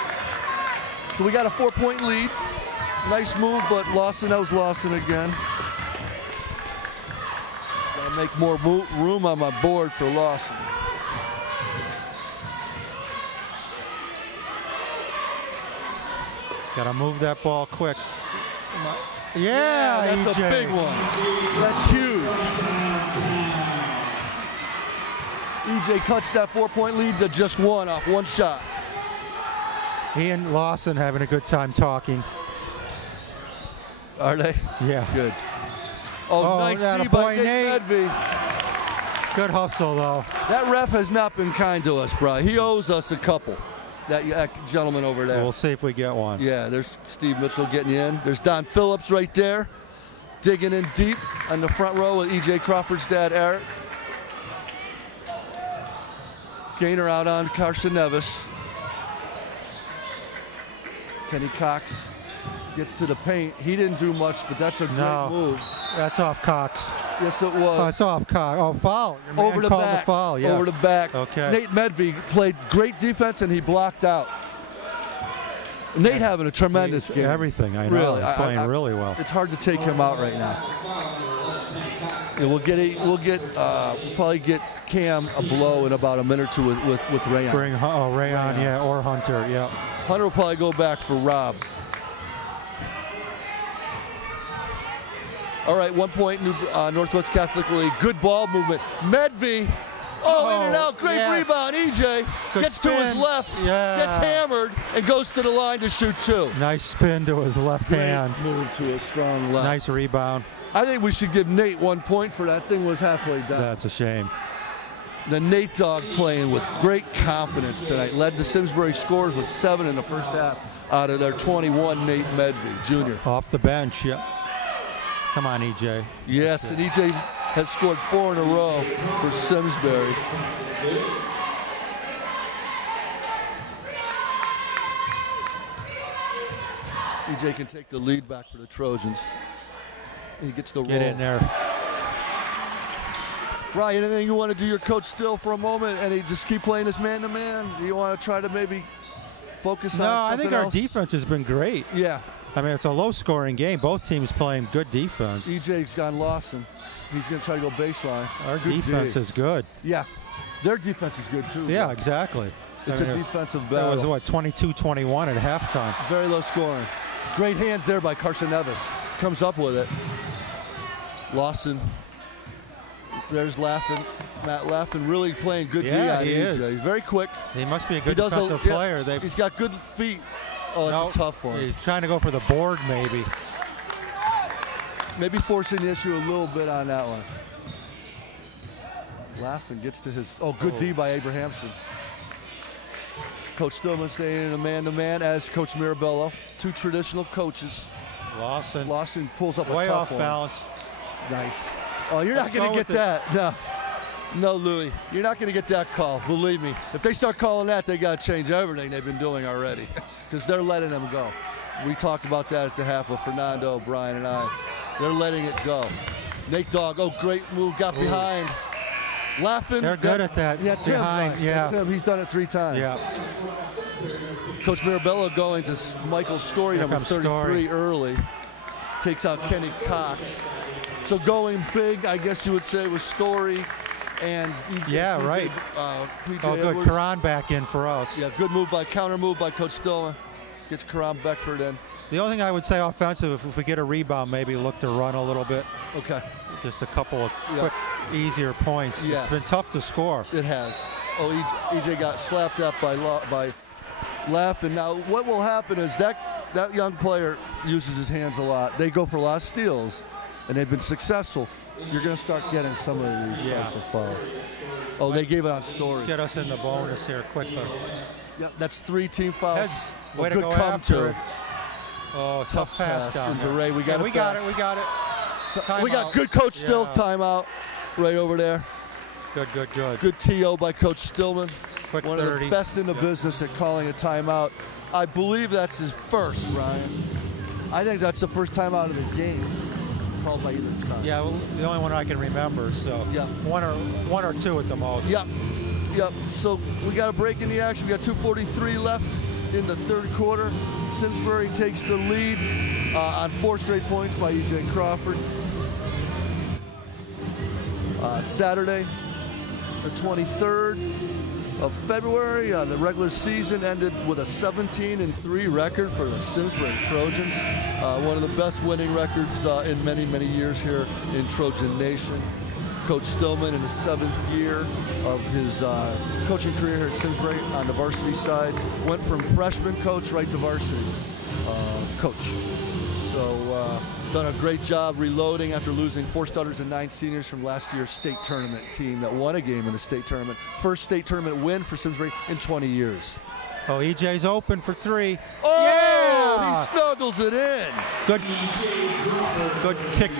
So we got a 4-point lead. Nice move, but that was Lawson again. Gotta make more room on my board for Lawson. Gotta move that ball quick. Yeah, that's EJ. A big one. That's huge. EJ cuts that 4-point lead to just 1 off 1 shot. He and Lawson having a good time talking. Are they? Yeah. Good. Oh, nice D by Nate Medvey. Good hustle, though. That ref has not been kind to us, bro. He owes us a couple. That gentleman over there. We'll see if we get one. Yeah, there's Steve Mitchell getting in. There's Don Phillips right there, digging in deep on the front row with E.J. Crawford's dad, Eric. Gaynor out on Carson Nevis. Kenny Cox gets to the paint. He didn't do much, but that's a great move. That's off Cox. Yes, it was. Oh, it's off. Oh, foul. Your man Over the called back. the foul. Yeah. Over the back. Okay. Nate Medvey played great defense, and he blocked out. Nate having a tremendous game. Everything, I know. Really, He's playing really well. It's hard to take him out right now. Yeah, we'll probably get Cam a blow in about a minute or two with Rayon. Rayon, yeah, or Hunter, yeah. Hunter will probably go back for Rob. All right, 1 point, Northwest Catholic League. Good ball movement. Medvey. Oh, in and out. Great rebound. EJ gets to his left, gets hammered, and goes to the line to shoot two. Nice spin to his left hand. Move to a strong left. Nice rebound. I think we should give Nate 1 point for that. Thing was halfway done. That's a shame. The Nate Dog playing with great confidence tonight. Led the Simsbury scores with 7 in the first half out of their 21, Nate Medvey, Jr. Off the bench, yeah. Come on, EJ. Yes, and EJ has scored 4 in a row for Simsbury. EJ can take the lead back for the Trojans. He gets the roll. Get in there. Brian, anything you want to do your coach still for a moment and he just keep playing this man-to-man? Do you want to try to maybe focus on something else? No, I think our defense has been great. Yeah. I mean, it's a low-scoring game. Both teams playing good defense. EJ's gone Lawson. He's going to try to go baseline. Our defense is good. Yeah. Their defense is good, too. Yeah, exactly. It's a defensive battle. It was, what, 22-21 at halftime. Very low scoring. Great hands there by Carson Nevis. Comes up with it. Lawson. There's Laffin. Matt Laffin really playing good D on he EJ. is. He's very quick. He must be a good defensive player. He's got good feet. Oh, it's a tough one. He's trying to go for the board, maybe. Maybe forcing the issue a little bit on that one. Laffin gets to his, good D by Abrahamson. Coach Stillman staying in a man-to-man as Coach Mirabello. Two traditional coaches. Lawson pulls up a way tough off one. balance. Nice. Oh, you're not going to get that. No, Louie. You're not going to get that call. Believe me. If they start calling that, they got to change everything they've been doing already because they're letting them go. We talked about that at the half with Fernando, Brian, and I. They're letting it go. Nate Dogg, great move, got behind. Laughing. They're good at that. Yeah, behind. Him, That's him. He's done it 3 times. Yeah. Coach Mirabello going to Michael Story, number 33, early. Takes out Kenny Cox. So going big, I guess you would say, was Story and right. PJ good. Edwards. Karan back in for us. Yeah, good move counter move by Coach Stillman. Gets Karan Beckford in. The only thing I would say offensive, if we get a rebound, maybe look to run a little bit. Okay. Just a couple of quick, easier points. Yeah. It's been tough to score. It has. EJ got slapped up by Laffin. Now, what will happen is that young player uses his hands a lot. They go for a lot of steals, and they've been successful. You're going to start getting some of these types of fouls. They gave it on Story. Get us in the bonus here quickly. Yep, that's 3 team fouls. Way to go after it. Oh, tough pass down into Ray. We got it. So we got good coach still. Timeout. Right over there. Good. Good TO by Coach Stillman. Quick One 30. of the best in the business at calling a timeout. I believe that's his first, Ryan. I think that's the first time out of the game called by either side. Yeah, well, the only one I can remember. So one or two at the most. Yep. So we got a break in the action. We got 2:43 left in the third quarter. Simsbury takes the lead on 4 straight points by EJ Crawford. Saturday, the 23rd of February, the regular season ended with a 17-3 record for the Simsbury Trojans. One of the best winning records in many, many years here in Trojan Nation. Coach Stillman in the 7th year of his coaching career here at Simsbury on the varsity side. Went from freshman coach right to varsity coach. So done a great job reloading after losing 4 starters and 9 seniors from last year's state tournament team that won a game in the state tournament. First state tournament win for Simsbury in 20 years. EJ's open for 3. He snuggles it in. Good kick,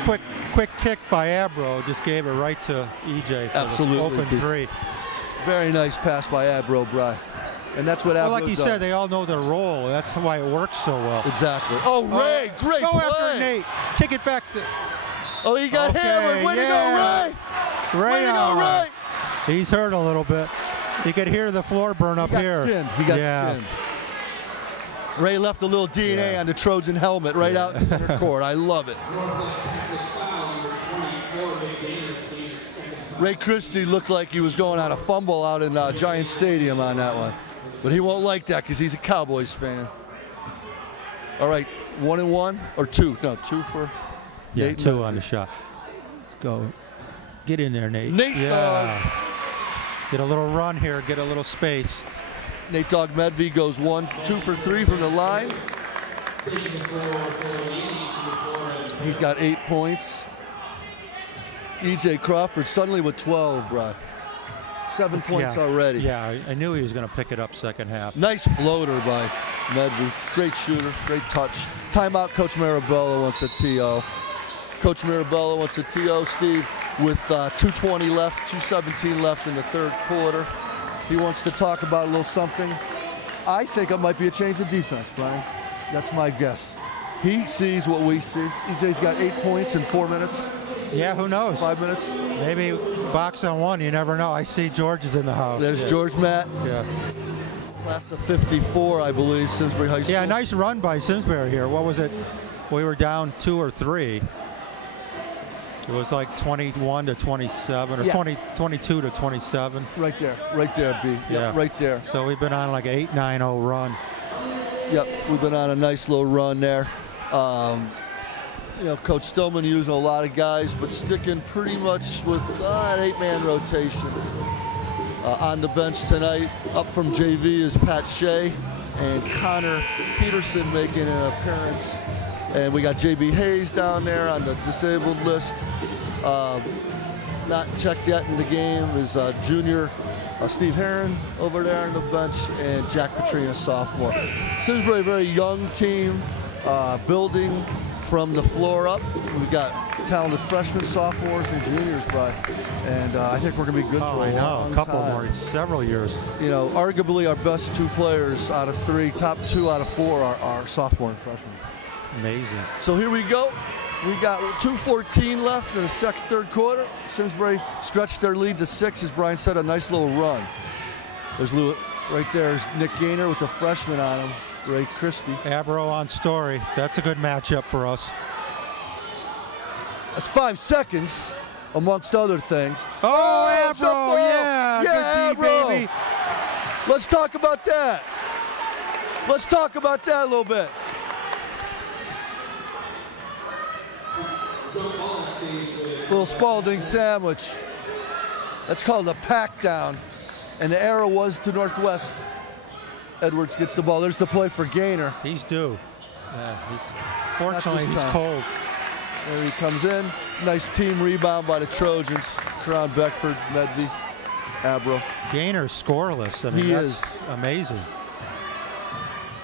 quick kick by Abro. Just gave it right to EJ for the open 3. Very nice pass by Abro, Bry. And that's what Abro like you does. said, they all know their role. That's why it works so well. Exactly. Ray, great go play. After Nate. Kick it back to... Oh, he got hammered. Way to go, Ray! Way to go, Ray! He's hurt a little bit. You could hear the floor burn up here. He got skinned. Ray left a little DNA on the Trojan helmet right out in center court. I love it. Ray Christie looked like he was going on a fumble out in Giant Stadium on that one. But he won't like that because he's a Cowboys fan. All right, 1-1 or 2? No, 2 for Nate. 2 on the shot. Let's go. Get in there, Nate. Nate Dogg. Get a little run here, get a little space. Nate Dogg Medvey goes 2 for 3 from the line. He's got 8 points. E.J. Crawford suddenly with 12, bro. 7 points already. Yeah, I knew he was going to pick it up second half. Nice floater by Medvey. Great shooter, great touch. Timeout, Coach Marabella wants a TO. Coach Marabella wants a TO, Steve, with 2:20 left, 2:17 left in the third quarter. He wants to talk about a little something. I think it might be a change of defense, Brian. That's my guess. He sees what we see. EJ's got 8 points in 4 minutes. Yeah, who knows? 5 minutes. Maybe box on one, you never know. I see George is in the house. There's George Matt. Yeah. Class of 54, I believe, Simsbury High School. Yeah, nice run by Simsbury here. What was it? We were down 2 or 3. It was like 21 to 27 or 22 to 27. Right there, B. Yeah, right there. So we've been on like an 8-9-0 run. Yep, we've been on a nice little run there. You know, Coach Stillman using a lot of guys, but sticking pretty much with an 8-man rotation. On the bench tonight, up from JV is Pat Shea and Connor Peterson making an appearance. And we got JB Hayes down there on the disabled list. Not checked yet in the game is junior Steve Herron over there on the bench, and Jack Petrina, sophomore. Simsbury, a very young team, building from the floor up. We've got talented freshmen, sophomores, and juniors, Brian. And I think we're going to be good for a long a couple time. more, several years. You know, arguably our best 2 players out of 3, top 2 out of 4 are sophomore and freshmen. Amazing. So here we go. We got 2:14 left in the third quarter. Simsbury stretched their lead to 6, as Brian said, a nice little run. There's Lewis, right there's Nick Gaynor with the freshman on him, Ray Christie. Abro on Story. That's a good matchup for us. That's 5 seconds, amongst other things. Oh, Abro, yeah, good D, Abro. baby. Let's talk about that. Let's talk about that a little bit. Little Spalding sandwich. That's called a pack down. And the arrow was to Northwest. Edwards gets the ball. There's the play for Gaynor. He's due. Yeah, fortunately, he's cold. There he comes in. Nice team rebound by the Trojans. Crown, Beckford, Medvey, Abro. Gaynor scoreless. I mean, that's amazing.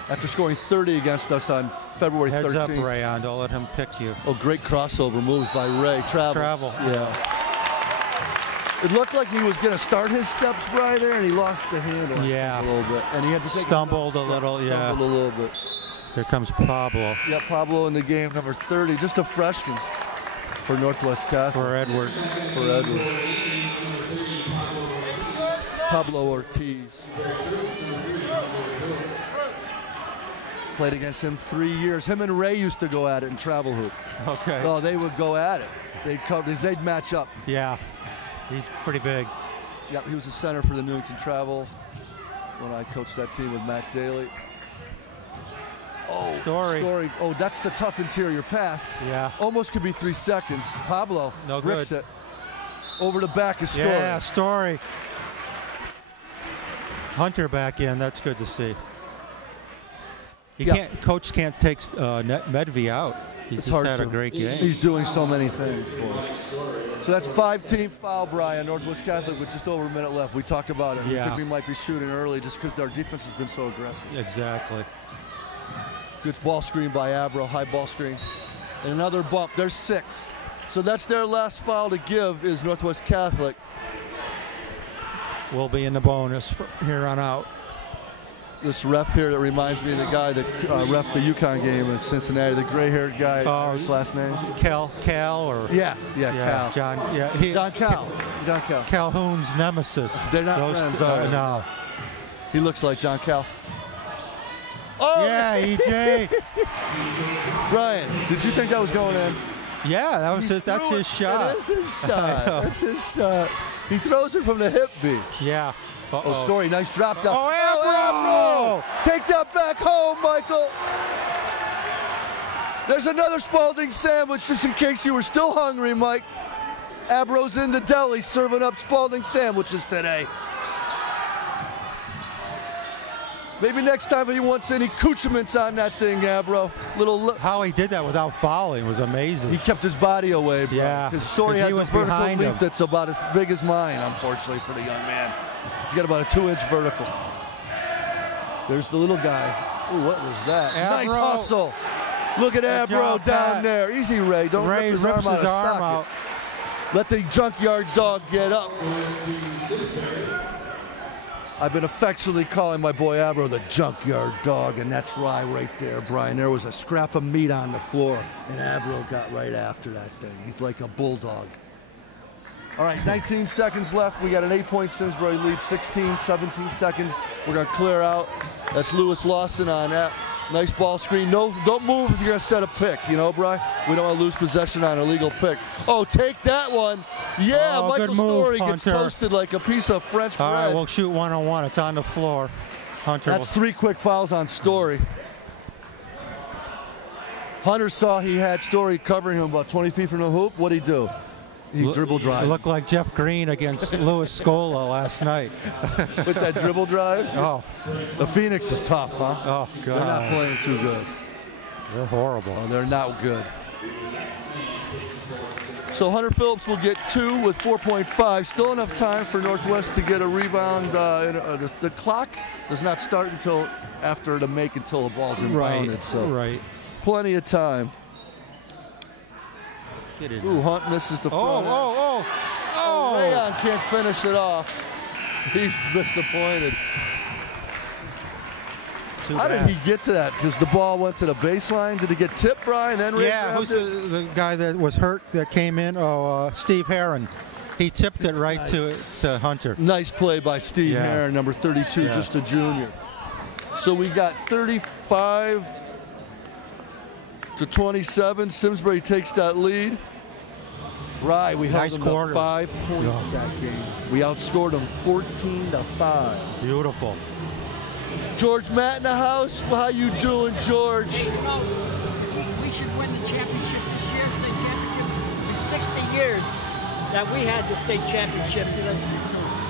After scoring 30 against us on February 13th. Heads up, Rayon. Don't let him pick you. Oh, great crossover moves by Ray. Travel. Yeah. It looked like he was going to start his steps right there, and he lost the handle a little bit. And he had to stumbled a little, Stumbled a little bit. Here comes Pablo. Yeah, Pablo in the game, number 30, just a freshman for Northwest Catholic. For Edwards. Pablo Ortiz. Played against him 3 years. Him and Ray used to go at it in travel hoop. Okay. Oh, they would go at it. They'd match up. Yeah, he's pretty big. Yep, he was a center for the Newington Travel when I coached that team with Matt Daly. Oh, Story. Oh, that's the tough interior pass. Yeah. Almost could be 3 seconds. Pablo bricks it. Over the back of Story. Yeah, Story. Hunter back in. That's good to see. Coach can't take Medvey out. He's just had a great game. He's doing so many things for us. So that's 5-team foul, Brian. Northwest Catholic with just over a minute left. We talked about it. Yeah. We think we might be shooting early just because our defense has been so aggressive. Exactly. Good ball screen by Abro, high ball screen. And another bump. There's 6. So that's their last foul to give is Northwest Catholic. We'll be in the bonus from here on out. this ref here that reminds me of the guy that ref the UConn game in Cincinnati, the gray-haired guy. His last name? Cal, or yeah, Cal. John Cal. Calhoun's nemesis. They're not friends, are they? No. He looks like John Cal. Oh, yeah, EJ. Brian, did you think that was going in? Yeah, that's his shot. It is his shot. That's his shot. He throws it from the hip beat. Yeah. Oh, Story, nice drop down. Oh, Abro! Take that back home, Michael. There's another Spalding sandwich, just in case you were still hungry, Mike. Abro's in the deli serving up Spalding sandwiches today. Maybe next time he wants any accoutrements on that thing, Abro. How he did that without fouling was amazing. He kept his body away, bro. Yeah. His Story has a vertical leap that's about as big as mine, unfortunately, for the young man. He's got about a 2-inch vertical. There's the little guy. Ooh, what was that? Abro. Nice hustle. Look at Abro down there. Easy, Ray. Don't rip his arm out of socket. Let the junkyard dog get up. I've been affectionately calling my boy Abro the junkyard dog, and that's right there, Brian. There was a scrap of meat on the floor, and Abro got right after that thing. He's like a bulldog. All right, 19 seconds left. We got an 8-point Simsbury lead, 16, 17 seconds. We're going to clear out. That's Lewis Lawson on that. Nice ball screen. No, don't move if you're going to set a pick, you know, Brian? We don't want to lose possession on a legal pick. Oh, take that one. Yeah, Michael Story gets toasted like a piece of French bread. All right, we'll shoot one-on-one. It's on the floor. Hunter. That's 3 quick fouls on Story. Hunter saw he had Story covering him about 20 feet from the hoop. What'd he do? He dribble drive. It looked like Jeff Green against Louis Scola last night. With that dribble drive? Oh. The Phoenix is tough, huh? Oh, God. They're not playing too good. They're horrible. Oh, they're not good. So Hunter Phillips will get 2 with 4.5. Still enough time for Northwest to get a rebound. The clock does not start until after the make until the ball's inbounded. So plenty of time. Ooh, Hunt misses the front. Oh, Rayon can't finish it off. He's disappointed. How did he get to that? Because the ball went to the baseline. Did he get tipped, Brian? Then who's the guy that was hurt that came in? Steve Herron. He tipped it right to Hunter. Nice play by Steve Herron, number 32, just a junior. So we got 35 to 27. Simsbury takes that lead. Right, we held them to 5 points that game. We outscored them 14-5. Beautiful. George Matt in the house. How you doing, George? Hey, you know, we should win the championship this year, state championship. It's 60 years that we had the state championship.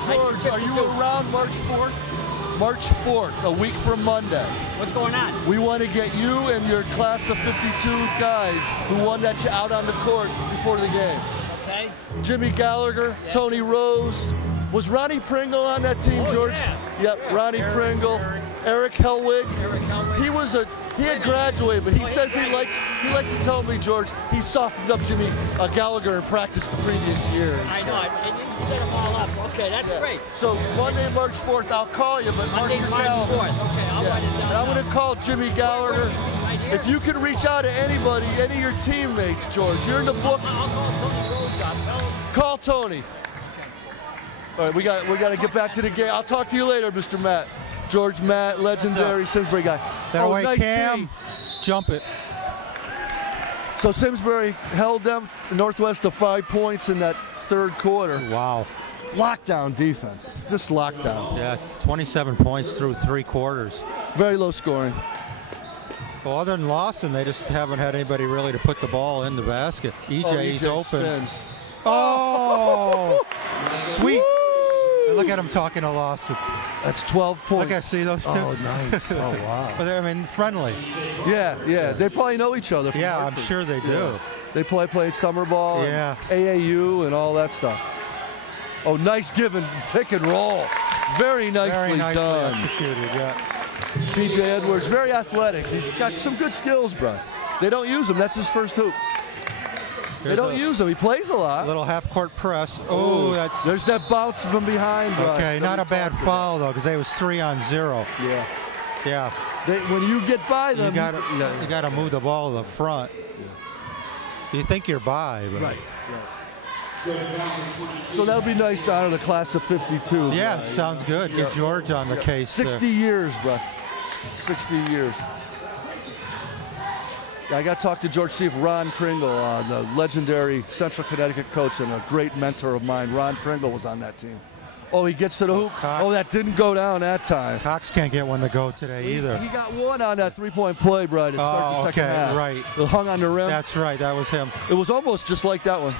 George, are you around March 4th? March 4th, a week from Monday. What's going on? We want to get you and your class of 52 guys who won that out on the court before the game. Okay. Jimmy Gallagher, Tony Rose. Was Ronnie Pringle on that team, George? Yeah. Yep, Ronnie Pringle. Eric Hellwig. He had graduated, but he says he likes to tell me, George, he softened up Jimmy Gallagher in practice the previous year. I know, and you set them all up. Okay, that's great. So Monday, March 4th, I'll call you, but Monday, March 4th. Okay, I'll write it down. And I'm going to call Jimmy Gallagher. If you can reach out to anybody, any of your teammates, George, you're in the book. I'll call Tony Rose up. Call Tony. All right, we got to get back to the game. I'll talk to you later, Mr. Matt. George Matt, legendary Simsbury guy. That way, nice Cam, jump it. So Simsbury held them, Northwest, to 5 points in that third quarter. Wow. Lockdown defense, just lockdown. Yeah, 27 points through 3 quarters. Very low scoring. Well, other than Lawson, they just haven't had anybody really to put the ball in the basket. EJ's open. Spins. Oh, sweet. Look at him talking to Lawson. That's 12 points. Look, I see those two. Oh, nice. Oh, wow. But they're, friendly. Yeah. They probably know each other. Yeah, I'm sure they do. Yeah. They play summer ball, and AAU, and all that stuff. Oh, nice give and pick and roll. Very nicely done. Executed, yeah. PJ Edwards, very athletic. He's got some good skills, bro. They don't use him. That's his first hoop. They don't use him. He plays a lot. Little half-court press. Oh, there's that bounce from behind. Okay, not a bad foul, though, because they was 3-on-0. Yeah. Yeah. When you get by them, you got to move the ball to the front. Yeah. You think you're by, but right. So that would be nice to honor the class of 52. Yeah, sounds good. Get George on the case. 60 years, bro. 60 years. I got to talk to George, see if Ron Pringle, the legendary Central Connecticut coach and a great mentor of mine, Ron Pringle was on that team. Oh, he gets to the hoop. Cox. Oh, that didn't go down that time. Cox can't get one to go today either. He got one on that three-point play, bro, to start the second half. Right. It hung on the rim. That's right. That was him. It was almost just like that one.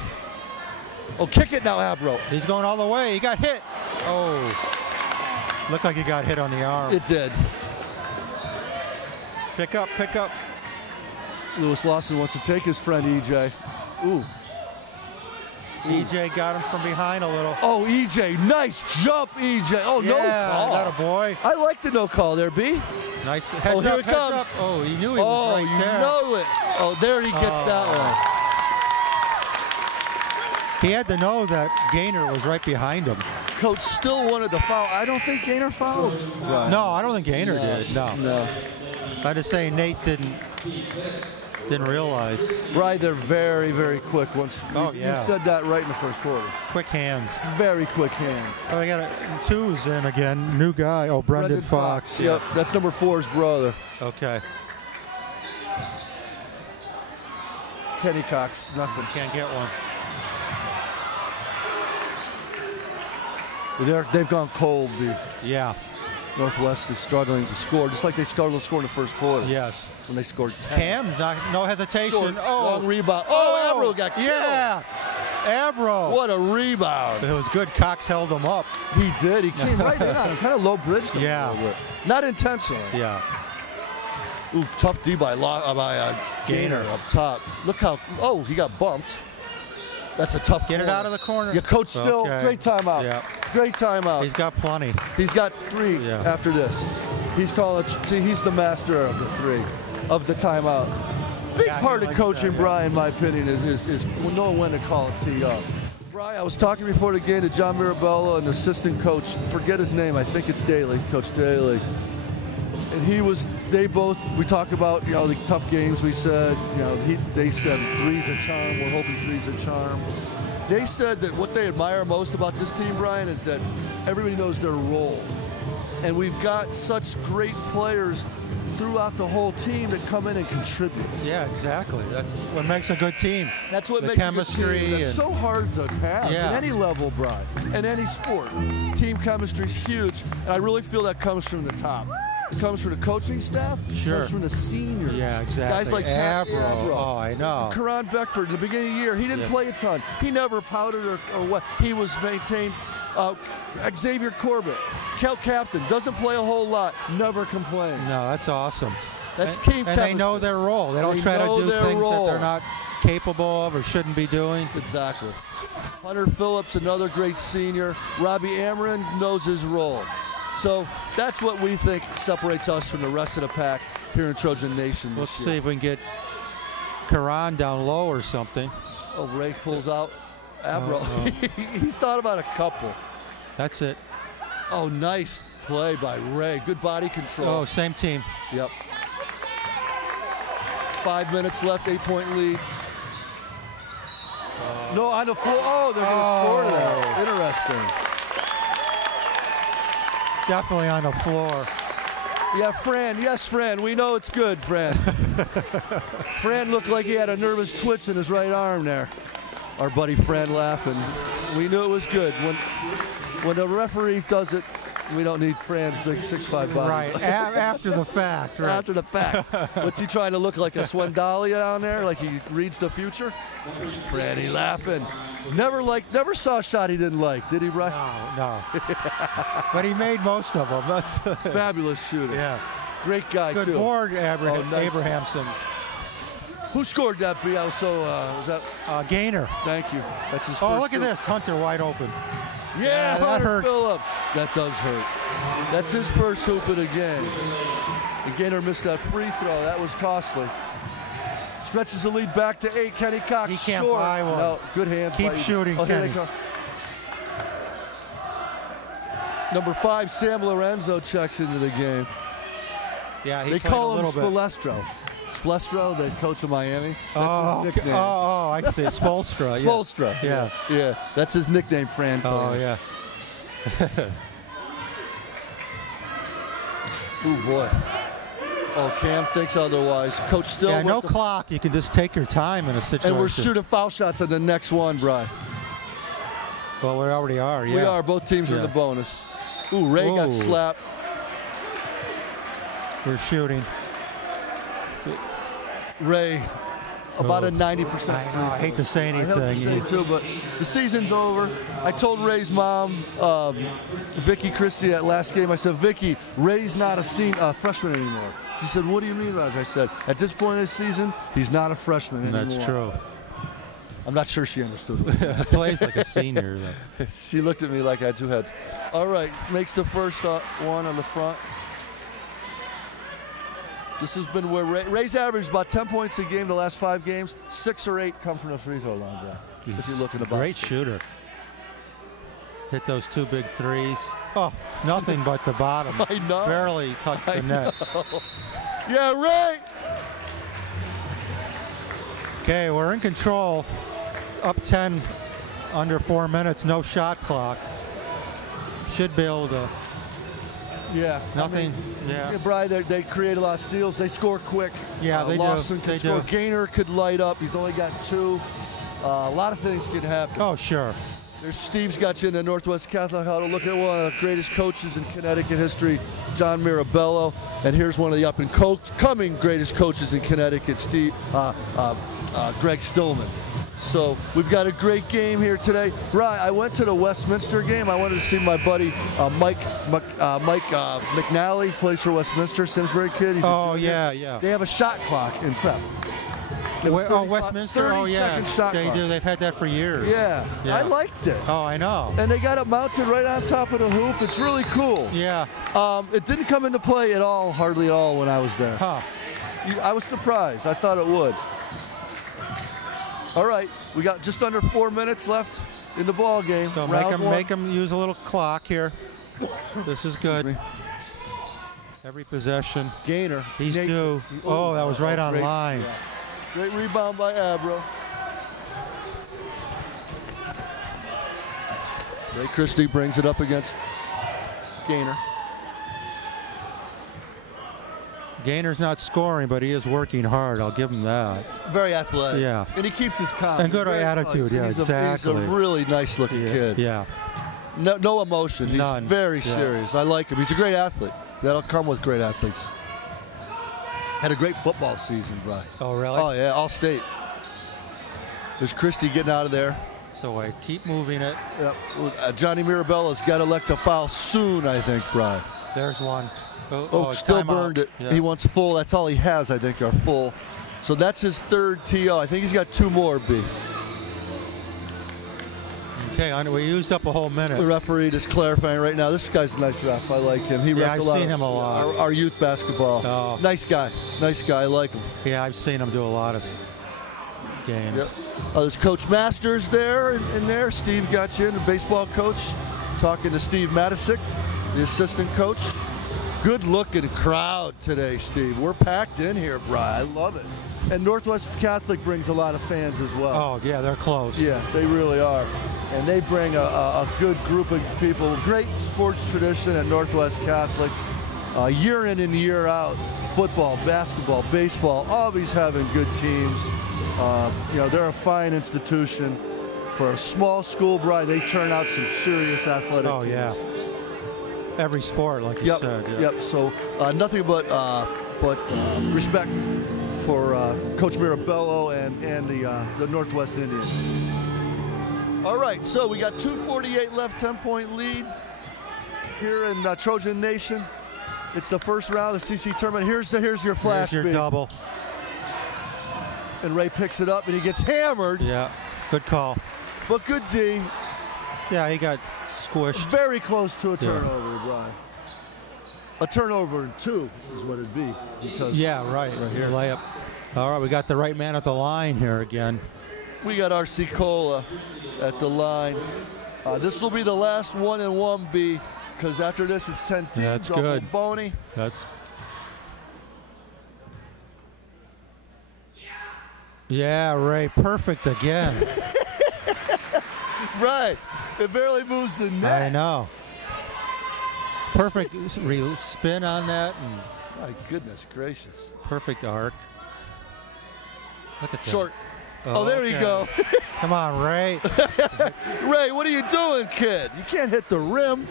Oh, kick it now, Abro. He's going all the way. He got hit. Oh. Looked like he got hit on the arm. It did. Pick up, pick up. Lewis Lawson wants to take his friend EJ. Ooh. EJ got him from behind a little. Oh, EJ, nice jump, EJ. Oh, yeah, no call. That a boy. I like the no call there, B. Nice. Heads here up, it heads comes. up. Oh, he knew he was right there. Oh, you know it. Oh, there he gets that one. He had to know that Gaynor was right behind him. Coach still wanted the foul. I don't think Gaynor fouled. Right. No, I don't think Gaynor did. No. I just say Nate didn't realize. Right, they're very, very quick. You said that right in the first quarter. Quick hands. Very quick hands. Oh, they got two's in again. New guy. Oh, Brendan Fox. Yep, that's number 4's brother. Okay. Kenny Cox, nothing. Can't get one. They've gone cold, B. Yeah. Northwest is struggling to score, just like they struggled to score in the first quarter. Yes. When they scored 10. Cam, no hesitation. Short, oh, long rebound. Oh, Abro got killed. Yeah. Abro. What a rebound. It was good. Cox held him up. He did. He came right in on him. Kind of low bridged him. Yeah. A little bit. Not intentionally. Yeah. Ooh, tough D by Gaynor up top. Look how, he got bumped. That's a tough Get corner. it out of the corner. Yeah, coach still, great timeout. Yeah. Great timeout. He's got plenty. He's got 3 after this. He's calling, he's the master of the 3, of the timeout. Big part of coaching, Brian, in my opinion, is knowing when to call a tee up. Brian, I was talking before the game to John Mirabello, an assistant coach. Forget his name. I think it's Daly, Coach Daly. And we talked about, the tough games we said, they said 3's a charm, we're hoping 3's a charm. They said that what they admire most about this team, Brian, is that everybody knows their role. And we've got such great players throughout the whole team that come in and contribute. Yeah, exactly. That's what makes a good team. That's what makes a good team. That's so hard to have at any level, Brian, in any sport. Team chemistry is huge, and I really feel that comes from the top. It comes from the coaching staff. Sure. It comes from the seniors. Yeah, exactly. Guys like Abro. Oh, I know. Karan Beckford, in the beginning of the year, he didn't play a ton. He never pouted or what. He was maintained. Xavier Corbett, captain, doesn't play a whole lot, never complains. No, that's awesome. That's team chemistry. And they know their role. They don't try to do things that they're not capable of or shouldn't be doing. Exactly. Hunter Phillips, another great senior. Robbie Amron knows his role. So that's what we think separates us from the rest of the pack here in Trojan Nation Let's see if we can get Karan down low or something. Oh, Ray pulls out Abro. He's thought about a couple. That's it. Oh, nice play by Ray. Good body control. Oh, same team. Yep. 5 minutes left, 8-point lead. No, on the floor. Oh, they're going to score there. Interesting. Definitely on the floor. Yeah, Fran. Yes, Fran. We know it's good, Fran. Fran looked like he had a nervous twitch in his right arm there. Our buddy Fran laughing. We knew it was good. When the referee does it, we don't need Fran's big 6'5" body. Right, after the fact. Right. After the fact. What's he trying to look like, a Swendalia down there, like he reads the future? Franny laughing. Never saw a shot he didn't like, did he, Brian? No. But he made most of them. That's fabulous shooter. Yeah. Great guy, Good too. Good board, nice. Abrahamson. Who scored that, B? I was so, was that? Gaynor. Thank you. That's his Oh, first look at this. Hunter wide open. Yeah, that hurts. Phillips. That does hurt. That's his first hoop of the game. And Gaynor missed that free throw. That was costly. Stretches the lead back to 8. Kenny Cox He can't short. buy one. No, good hands. Keep shooting, Kenny. Number 5, Sam Lorenzo checks into the game. Yeah, he they played call a him little bit. Spolestro. Spolestro, the coach of Miami. That's Oh, his nickname. I see. Spolstra. Spolstra. Yeah. Yeah. That's his nickname, Fran. Oh, yeah. Oh, boy. Oh, Cam thinks otherwise. Coach still. Yeah, no with the, clock. You can just take your time in a situation. and we're shooting foul shots on the next one, Bri. Well, we already are, yeah. We are. Both teams are in the bonus. Ooh, Ray got slapped. We're shooting. Ray, about a 90% free I hate to say anything. I hate to say too, but the season's over. I told Ray's mom, Vicky Christie, at last game, I said, Vicky, Ray's not a freshman anymore. She said, what do you mean, Raj? I said, at this point in the season, he's not a freshman anymore. That's true. I'm not sure she understood. Plays like a senior, though. She looked at me like I had two heads. All right, makes the first one on the front. This has been where Ray's averaged about 10 points a game the last 5 games. 6 or 8 come from the free throw line, Brad. If you look in the box. Great shooter. Hit those 2 big threes. Oh, nothing but the bottom. I know. Barely touched the net. Yeah, Ray. Okay, we're in control. Up 10, under 4 minutes, no shot clock. Should be able to. Yeah. Nothing. Yeah, Brian, they create a lot of steals. They score quick. Yeah, they Lawson do. can They score. do. Gaynor could light up. He's only got 2. A lot of things can happen. Oh, sure. There's Steve's got you in the Northwest Catholic Huddle. Look at one of the greatest coaches in Connecticut history, John Mirabello. And here's one of the up-and-coming greatest coaches in Connecticut, Greg Stillman. So we've got a great game here today. Right, I went to the Westminster game. I wanted to see my buddy Mike McNally, plays for Westminster, Simsbury kid. He's yeah. They have a shot clock in prep. Westminster. Oh, yeah. Shot They clock. do. They've had that for years. Yeah, I liked it. Oh, I know. And they got it mounted right on top of the hoop. It's really cool. Yeah. It didn't come into play at all, hardly at all, when I was there. Huh. I was surprised. I thought it would. All right, we got just under 4 minutes left in the ball game. So make them use a little clock here. This is good. Every possession. Gaynor. He's due. Oh, that was right on line. Yeah. Great rebound by Abro. Ray Christie brings it up against Gaynor. Gaynor's not scoring, but he is working hard. I'll give him that. Very athletic. Yeah. And he keeps his calm. And good attitude. Yeah, exactly. He's a really nice-looking kid. Yeah. No emotion. He's None. very serious. I like him. He's a great athlete. That'll come with great athletes. Had a great football season, Brian. Oh, really? Oh, yeah, all state. There's Christie getting out of there. So I keep moving it. Yep. Johnny Mirabella's got to elect a foul soon, I think, Brian. There's one. Still burned it. Yeah. He wants full. That's all he has, I think, are full. So that's his 3rd TO. I think he's got 2 more, B. Okay, we used up a whole minute. The referee is clarifying right now. This guy's a nice ref. I like him. He I've seen him a lot. Our youth basketball. Oh. Nice guy. Nice guy. I like him. Yeah, I've seen him do a lot of games. Yep. There's Coach Masters there in there. Steve got you in, the baseball coach. Talking to Steve Matisic, the assistant coach. Good looking crowd today, Steve. We're packed in here, Brian. I love it. And Northwest Catholic brings a lot of fans as well. Oh, yeah, they're close. Yeah, they really are. And they bring a good group of people. Great sports tradition at Northwest Catholic. Year in and year out, football, basketball, baseball, always having good teams. They're a fine institution. For a small school, Brian, they turn out some serious athletic teams. Yeah. Every sport, like you said. Yeah. Yep. So nothing but respect for Coach Mirabello and the Northwest Indians. All right, so we got 2:48 left, 10-point lead here in Trojan Nation. It's the first round of the CC tournament. Here's your flash. Here's your double. And Ray picks it up and he gets hammered. Yeah, good call. But good D. Yeah, he got squished. Very close to a turnover, Brian. A turnover in 2 is what it'd be. Because right here. Layup. All right, we got the right man at the line here again. We got RC Cola at the line. This will be the last 1-and-1, B, because after this it's 10 teams. That's good. Boney. That's Yeah, Ray, perfect again. Right. It barely moves the net. I know. Perfect spin on that. And my goodness gracious. Perfect arc. Look at that. Short. Oh, there you go. Come on, Ray. Ray, what are you doing, kid? You can't hit the rim.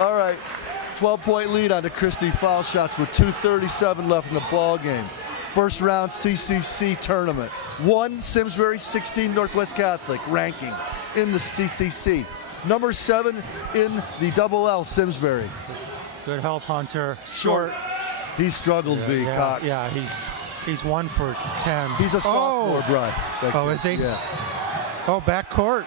All right. 12-point lead on the Christie foul shots with 2:37 left in the ball game. First round CCC tournament. 1 Simsbury, 16 Northwest Catholic ranking in the CCC. Number 7 in the Double L Simsbury. Good help, Hunter. Short. He struggled, B. Cox. Yeah, he's 1 for 10. He's a sophomore, Brian. Oh, is he? Yeah. Oh, backcourt.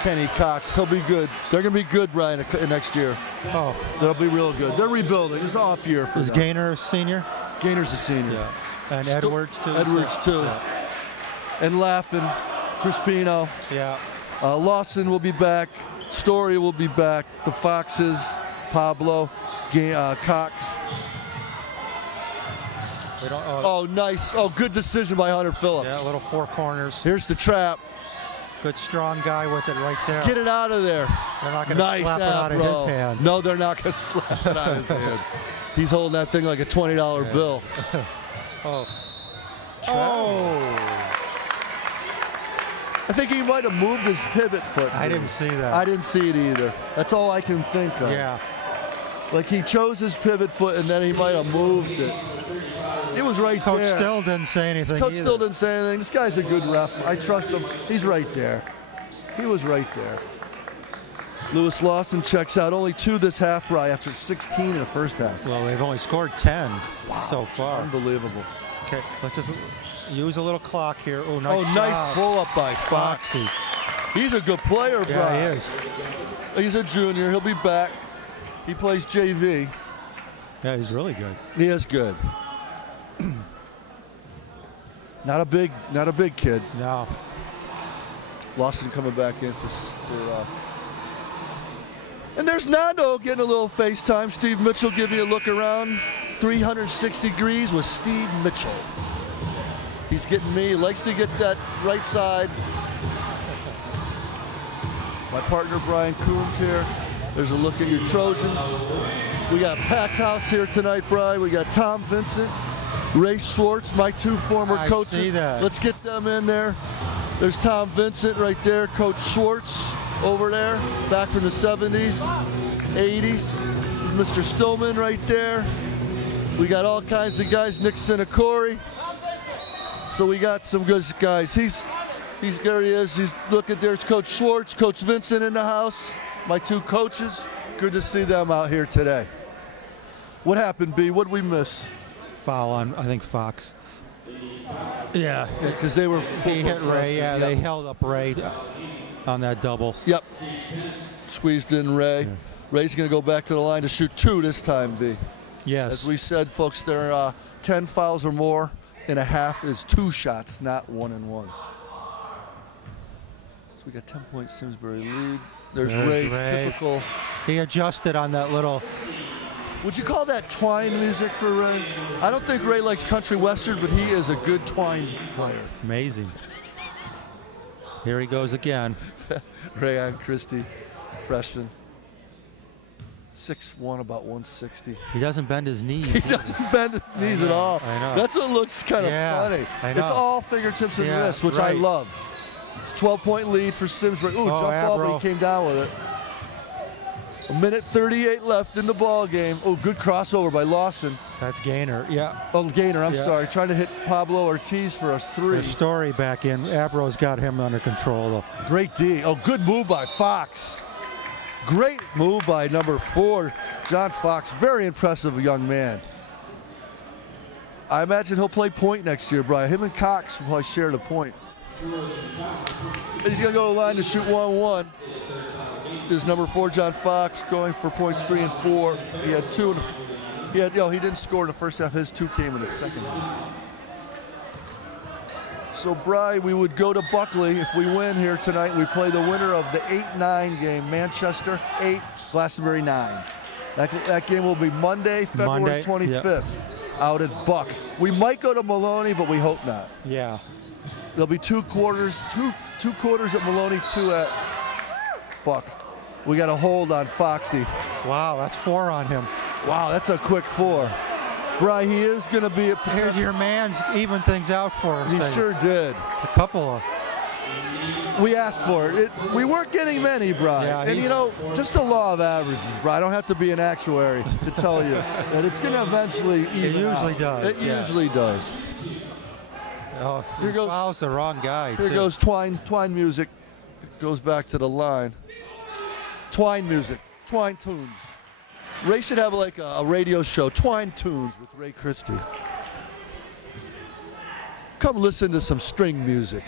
Kenny Cox. He'll be good. They're going to be good, Brian, next year. Oh. They'll be real good. They're rebuilding. It's an off year for them. Is Gaynor a senior? Gaynor's a senior. Yeah. And Edwards, too? Edwards, too. Yeah. And Laffin, Crispino. Yeah. Lawson will be back. Story will be back. The Foxes, Pablo, Cox. Oh, nice. Oh, good decision by Hunter Phillips. Yeah, little 4 corners. Here's the trap. Good strong guy with it right there. Get it out of there. They're not going to slap it out of his hand. No, they're not going to slap it out of his hands. He's holding that thing like a $20 bill. Oh. I think he might have moved his pivot foot. I didn't see that. I didn't see it either. That's all I can think of. Yeah. Like he chose his pivot foot and then he might have moved it. It was right Coach there. Coach still didn't say anything. Coach still didn't say anything. This guy's a good ref. I trust him. He's right there. He was right there. Lewis Lawson checks out. Only 2 this half, Bry, after 16 in the first half. Well, they've only scored 10 so far. Unbelievable. Okay, let's just use a little clock here. Oh, nice shot. Nice pull-up by Foxy. He's a good player, Bry. Yeah, he is. He's a junior. He'll be back. He plays JV. Yeah, he's really good. He is good. Not a big kid. No. Lawson coming back in for and there's Nando getting a little FaceTime. Steve Mitchell giving you a look around. 360 degrees with Steve Mitchell. He's getting me. He likes to get that right side. My partner Brian Coombs here. There's a look at your Trojans. We got a packed house here tonight, Brian. We got Tom Vincent, Ray Schwartz, my 2 former coaches. See that. Let's get them in there. There's Tom Vincent right there, Coach Schwartz over there, back from the 70s, 80s. Mr. Stillman right there. We got all kinds of guys, Nick Sinacori. So we got some good guys. There he is. He's looking, there's Coach Schwartz, Coach Vincent in the house, my 2 coaches. Good to see them out here today. What happened, B? What did we miss? Foul on, I think, Fox. Yeah. Because they were. He hit Ray. Yeah, they held up Ray on that double. Yep. Squeezed in Ray. Yeah. Ray's going to go back to the line to shoot 2 this time, B. Yes. As we said, folks, there are 10 fouls or more in a half is 2 shots, not 1 and 1. So we got 10-point Simsbury lead. There's Ray's typical. He adjusted on that little. Would you call that twine music for Ray? I don't think Ray likes country western, but he is a good twine player. Amazing. Here he goes again. Rayon Christie, freshman. 6'1", about 160. He doesn't bend his knees. He doesn't bend his knees at all. I know. That's what looks kind of funny. It's all fingertips and wrists, which I love. It's a 12-point lead for Simsbury. Ooh, jump ball, but he came down with it. 1:38 left in the ball game. Oh, good crossover by Lawson. That's Gaynor. Yeah. Oh, Gaynor. I'm sorry. Trying to hit Pablo Ortiz for a 3. There's Story back in. Abro's got him under control, though. Great D. Oh, good move by Fox. Great move by number 4, John Fox. Very impressive young man. I imagine he'll play point next year, Brian. Him and Cox will probably share the point. He's going to go to the line to shoot 1-1. Is number 4, John Fox, going for points 3 and 4. He had 2. He didn't score in the first half. His 2 came in the second half. So, Bry, we would go to Buckley. If we win here tonight, we play the winner of the 8-9 game. Manchester 8, Glastonbury 9. That game will be Monday, February 25th. Yep. out at Buck. We might go to Maloney, but we hope not. Yeah. There'll be two quarters at Maloney, 2 at Buck. We got a hold on Foxy. Wow, that's 4 on him. Wow, that's a quick 4. Bri, he is going to be a potential. Here's your man's even things out for him. He sure did. It's a couple of. We asked for it. We weren't getting many, Bri. Yeah, and you know, just the law of averages, Bri. I don't have to be an actuary to tell you that it's going to eventually even It usually out. does. It usually does. Oh, Here goes, fouls the wrong guy. Here goes Twine music. Goes back to the line. Twine music. Twine tunes. Ray should have like a radio show. Twine tunes with Ray Christie. Come listen to some string music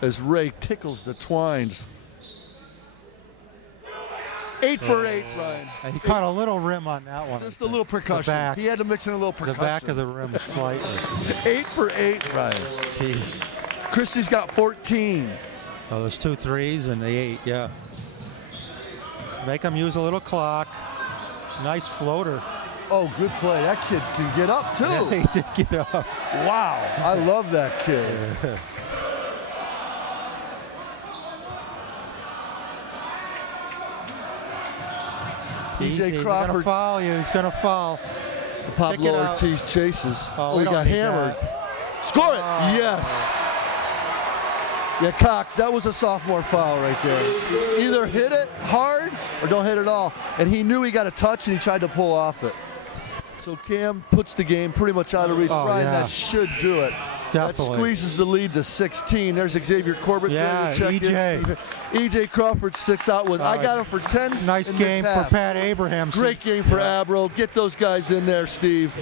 as Ray tickles the twines. 8 for 8, Brian. And he caught a little rim on that one. Just a little percussion. Back, he had to mix in a little percussion. the back of the rim slightly. 8 for 8, Brian. Jeez. Christie's got 14. Oh, those 2 threes and the 8, yeah. Let's make him use a little clock. Nice floater. Oh, good play. That kid can get up, too. Yeah, he did get up. Wow. I love that kid. Easy. Crawford. He's going to foul you. He's going to foul. Pablo Ortiz chases. Oh, he got hammered. Score it. Yes. Yeah, Cox, that was a sophomore foul right there. Either hit it hard or don't hit it at all. And he knew he got a touch and he tried to pull off it. So Cam puts the game pretty much out of reach. Brian, that should do it. Definitely. That squeezes the lead to 16. There's Xavier Corbett. Yeah, EJ. EJ Crawford sticks out with, I got him for 10. Nice game for Pat Abraham. Great game for Abro. Get those guys in there, Steve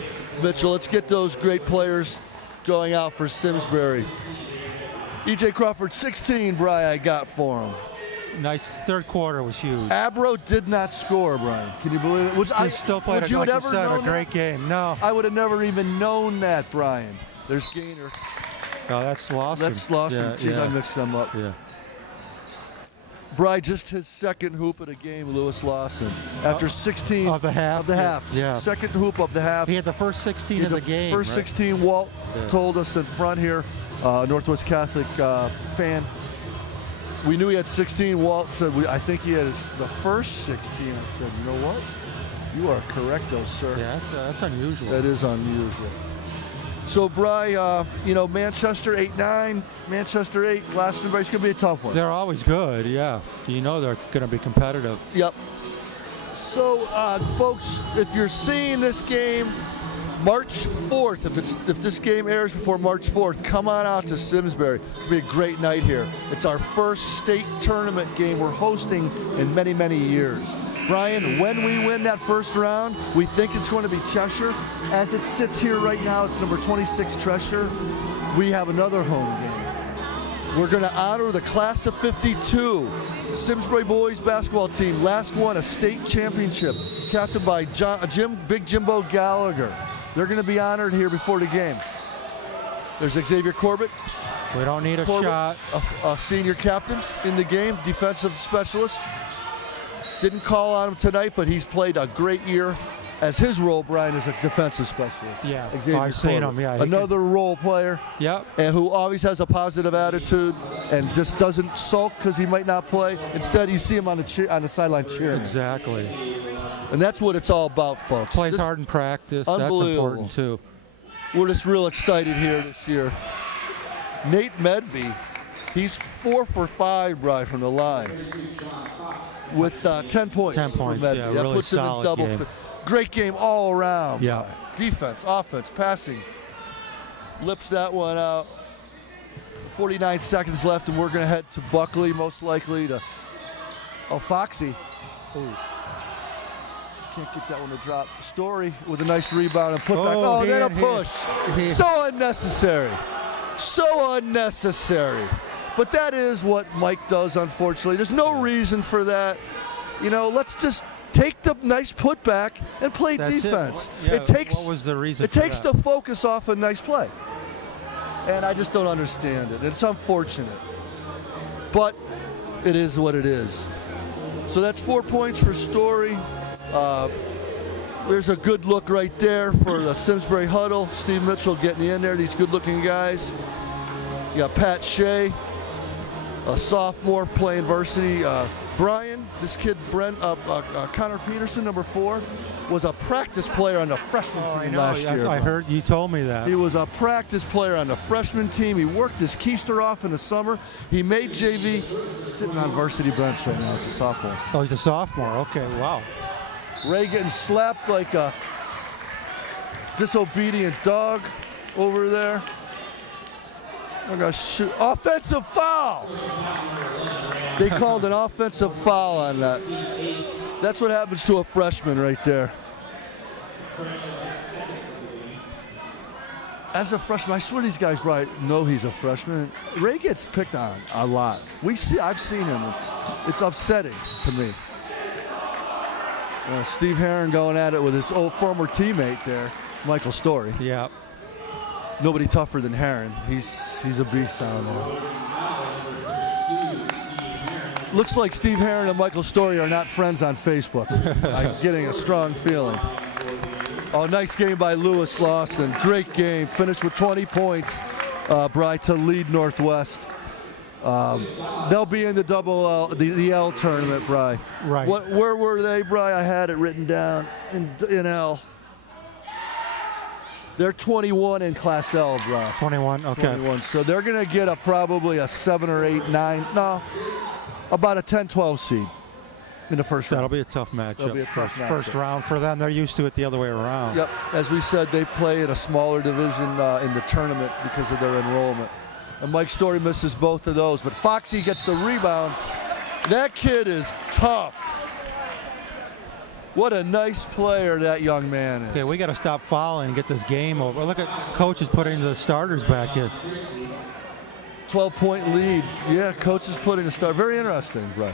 Mitchell. Let's get those great players going out for Simsbury. EJ Crawford, 16, Brian, I got for him. Nice third quarter was huge. Abro did not score, Brian. Can you believe it? He still played, like you said, a great game. No. I would have never even known that, Brian. There's Gaynor. Oh, that's Lawson. That's Lawson. Yeah, Jeez, I mixed them up. Yeah. Brian, just his second hoop of the game, Lewis Lawson. After 16 of the half. Of the half. Yeah. Second hoop of the half. He had the first 16 of the game. First 16, Walt told us in front here, Northwest Catholic fan. We knew he had 16. Walt said, I think he had the first 16. I said, you know what? You are correcto, sir. Yeah, that's unusual. That is unusual. So, Bri, you know, Manchester 8-9, Manchester 8, Glastonbury's going to be a tough one. They're always good, yeah. You know they're going to be competitive. Yep. So, folks, if you're seeing this game March 4th, if this game airs before March 4th, come on out to Simsbury. It's going to be a great night here. It's our first state tournament game we're hosting in many, many years. Brian, when we win that first round, we think it's going to be Cheshire. As it sits here right now, it's number 26 Cheshire. We have another home game. We're going to honor the class of 52. Simsbury boys basketball team, last won a state championship, captained by Big Jimbo Gallagher. They're going to be honored here before the game. There's Xavier Corbett. We don't need a shot. A senior captain in the game, defensive specialist. Didn't call on him tonight, but he's played a great year as his role, Brian, is a defensive specialist. Yeah, Xavier I've seen him, yeah. Another role player. Yep. And who always has a positive attitude and just doesn't sulk because he might not play. Instead, you see him on the sideline cheering. Exactly. And that's what it's all about, folks. Plays hard in practice. That's important, too. We're just real excited here this year. Nate Medvey, he's 4 for 5, Brian, from the line with 10 points. 10 points, yeah, that really puts him in double. Great game all around. Yeah. Defense, offense, passing. Lips that one out. 49 seconds left, and we're going to head to Buckley, most likely to. Oh, Foxy. Ooh. Can't get that one to drop. Story with a nice rebound and put back. Oh, then a push. So unnecessary. So unnecessary. But that is what Mike does, unfortunately. There's no reason for that. You know, let's just take the nice putback and play defense. What was the reason? It takes the focus off a nice play. And I just don't understand it. It's unfortunate. But it is what it is. So that's 4 points for Story. There's a good look right there for the Simsbury huddle. Steve Mitchell getting in there, these good-looking guys. You got Pat Shea, a sophomore playing varsity. Brian, this kid, Connor Peterson, number 4, was a practice player on the freshman team last year. I heard you told me that. He was a practice player on the freshman team. He worked his keister off in the summer. He made JV, sitting on varsity bench right now as a sophomore. Oh, he's a sophomore. Okay, wow. Ray getting slapped like a disobedient dog over there. I'm gonna shoot. Offensive foul! They called an offensive foul on that. That's what happens to a freshman right there. As a freshman, I swear these guys probably know he's a freshman. Ray gets picked on a lot. I've seen him. It's upsetting to me. Steve Herron going at it with his old former teammate there, Michael Story. Yeah. Nobody tougher than Herron. He's a beast down there. Looks like Steve Herron and Michael Story are not friends on Facebook. I'm getting a strong feeling. Oh, nice game by Lewis Lawson. Great game. Finished with 20 points, Bry, to lead Northwest. They'll be in the L tournament, Bry. Right. Where were they, Bry? I had it written down in L. They're 21 in Class L, Bry. 21, okay. 21. So they're going to get probably a 7 or 8, 9, no, about a 10-12 seed in the first round. That'll be a tough matchup. That'll be a tough matchup. First round for them. They're used to it the other way around. Yep. As we said, they play in a smaller division in the tournament because of their enrollment. And Mike Story misses both of those. But Foxy gets the rebound. That kid is tough. What a nice player that young man is. Okay, we got to stop fouling and get this game over. Look at coaches putting the starters back in. 12-point lead. Yeah, coach is putting a start. Very interesting, bro.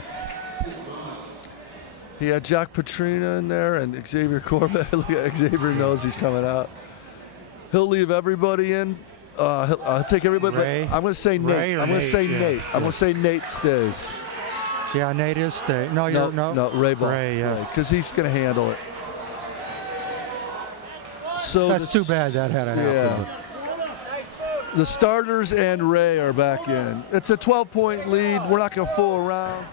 He had Jack Petrina in there and Xavier Corbett. Xavier knows he's coming out. He'll leave everybody in. He'll take everybody. Ray. I'm going to say Nate. I'm going to say Nate. Yeah. I'm going to say Nate stays. Yeah, Nate is staying. No, Ray. Yeah. Because he's going to handle it. So that's too bad that had to happen. Yeah. The starters and Ray are back in. It's a 12-point lead. We're not going to fool around.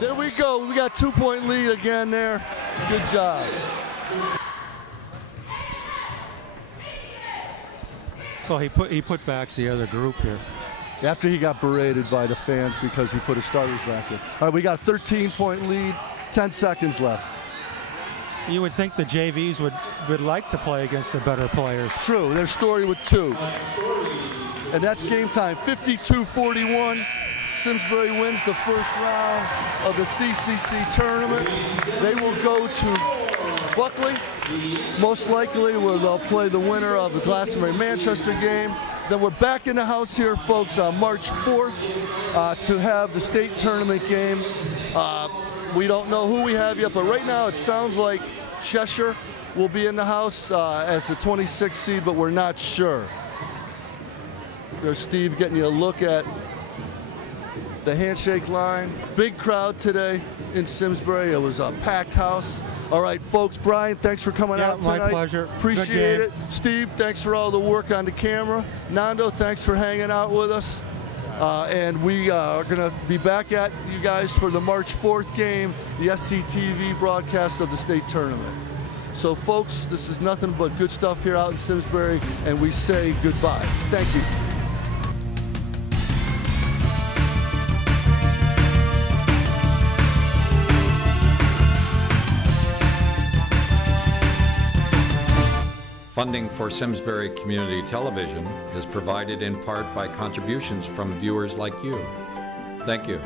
There we go. We got 2-point lead again there. Good job. Well, he put back the other group here. After he got berated by the fans because he put his starters back in. All right, we got a 13-point lead, 10 seconds left. You would think the JVs would like to play against the better players. True, their Story with 2. And that's game time, 52-41. Simsbury wins the first round of the CCC tournament. They will go to Buckley, most likely where they'll play the winner of the Glastonbury-Manchester game. Then we're back in the house here, folks, on March 4th to have the state tournament game. We don't know who we have yet, but right now it sounds like Cheshire will be in the house as the 26th seed, but we're not sure. There's Steve getting you a look at the handshake line. Big crowd today in Simsbury. It was a packed house. All right, folks, Brian, thanps for coming out tonight. My pleasure. Appreciate it. Steve, thanks for all the work on the camera. Nando, thanks for hanging out with us. And we are going to be back at you guys for the March 4th game, the SCTV broadcast of the state tournament. So, folks, this is nothing but good stuff here out in Simsbury, and we say goodbye. Thank you. Funding for Simsbury Community Television is provided in part by contributions from viewers like you. Thank you.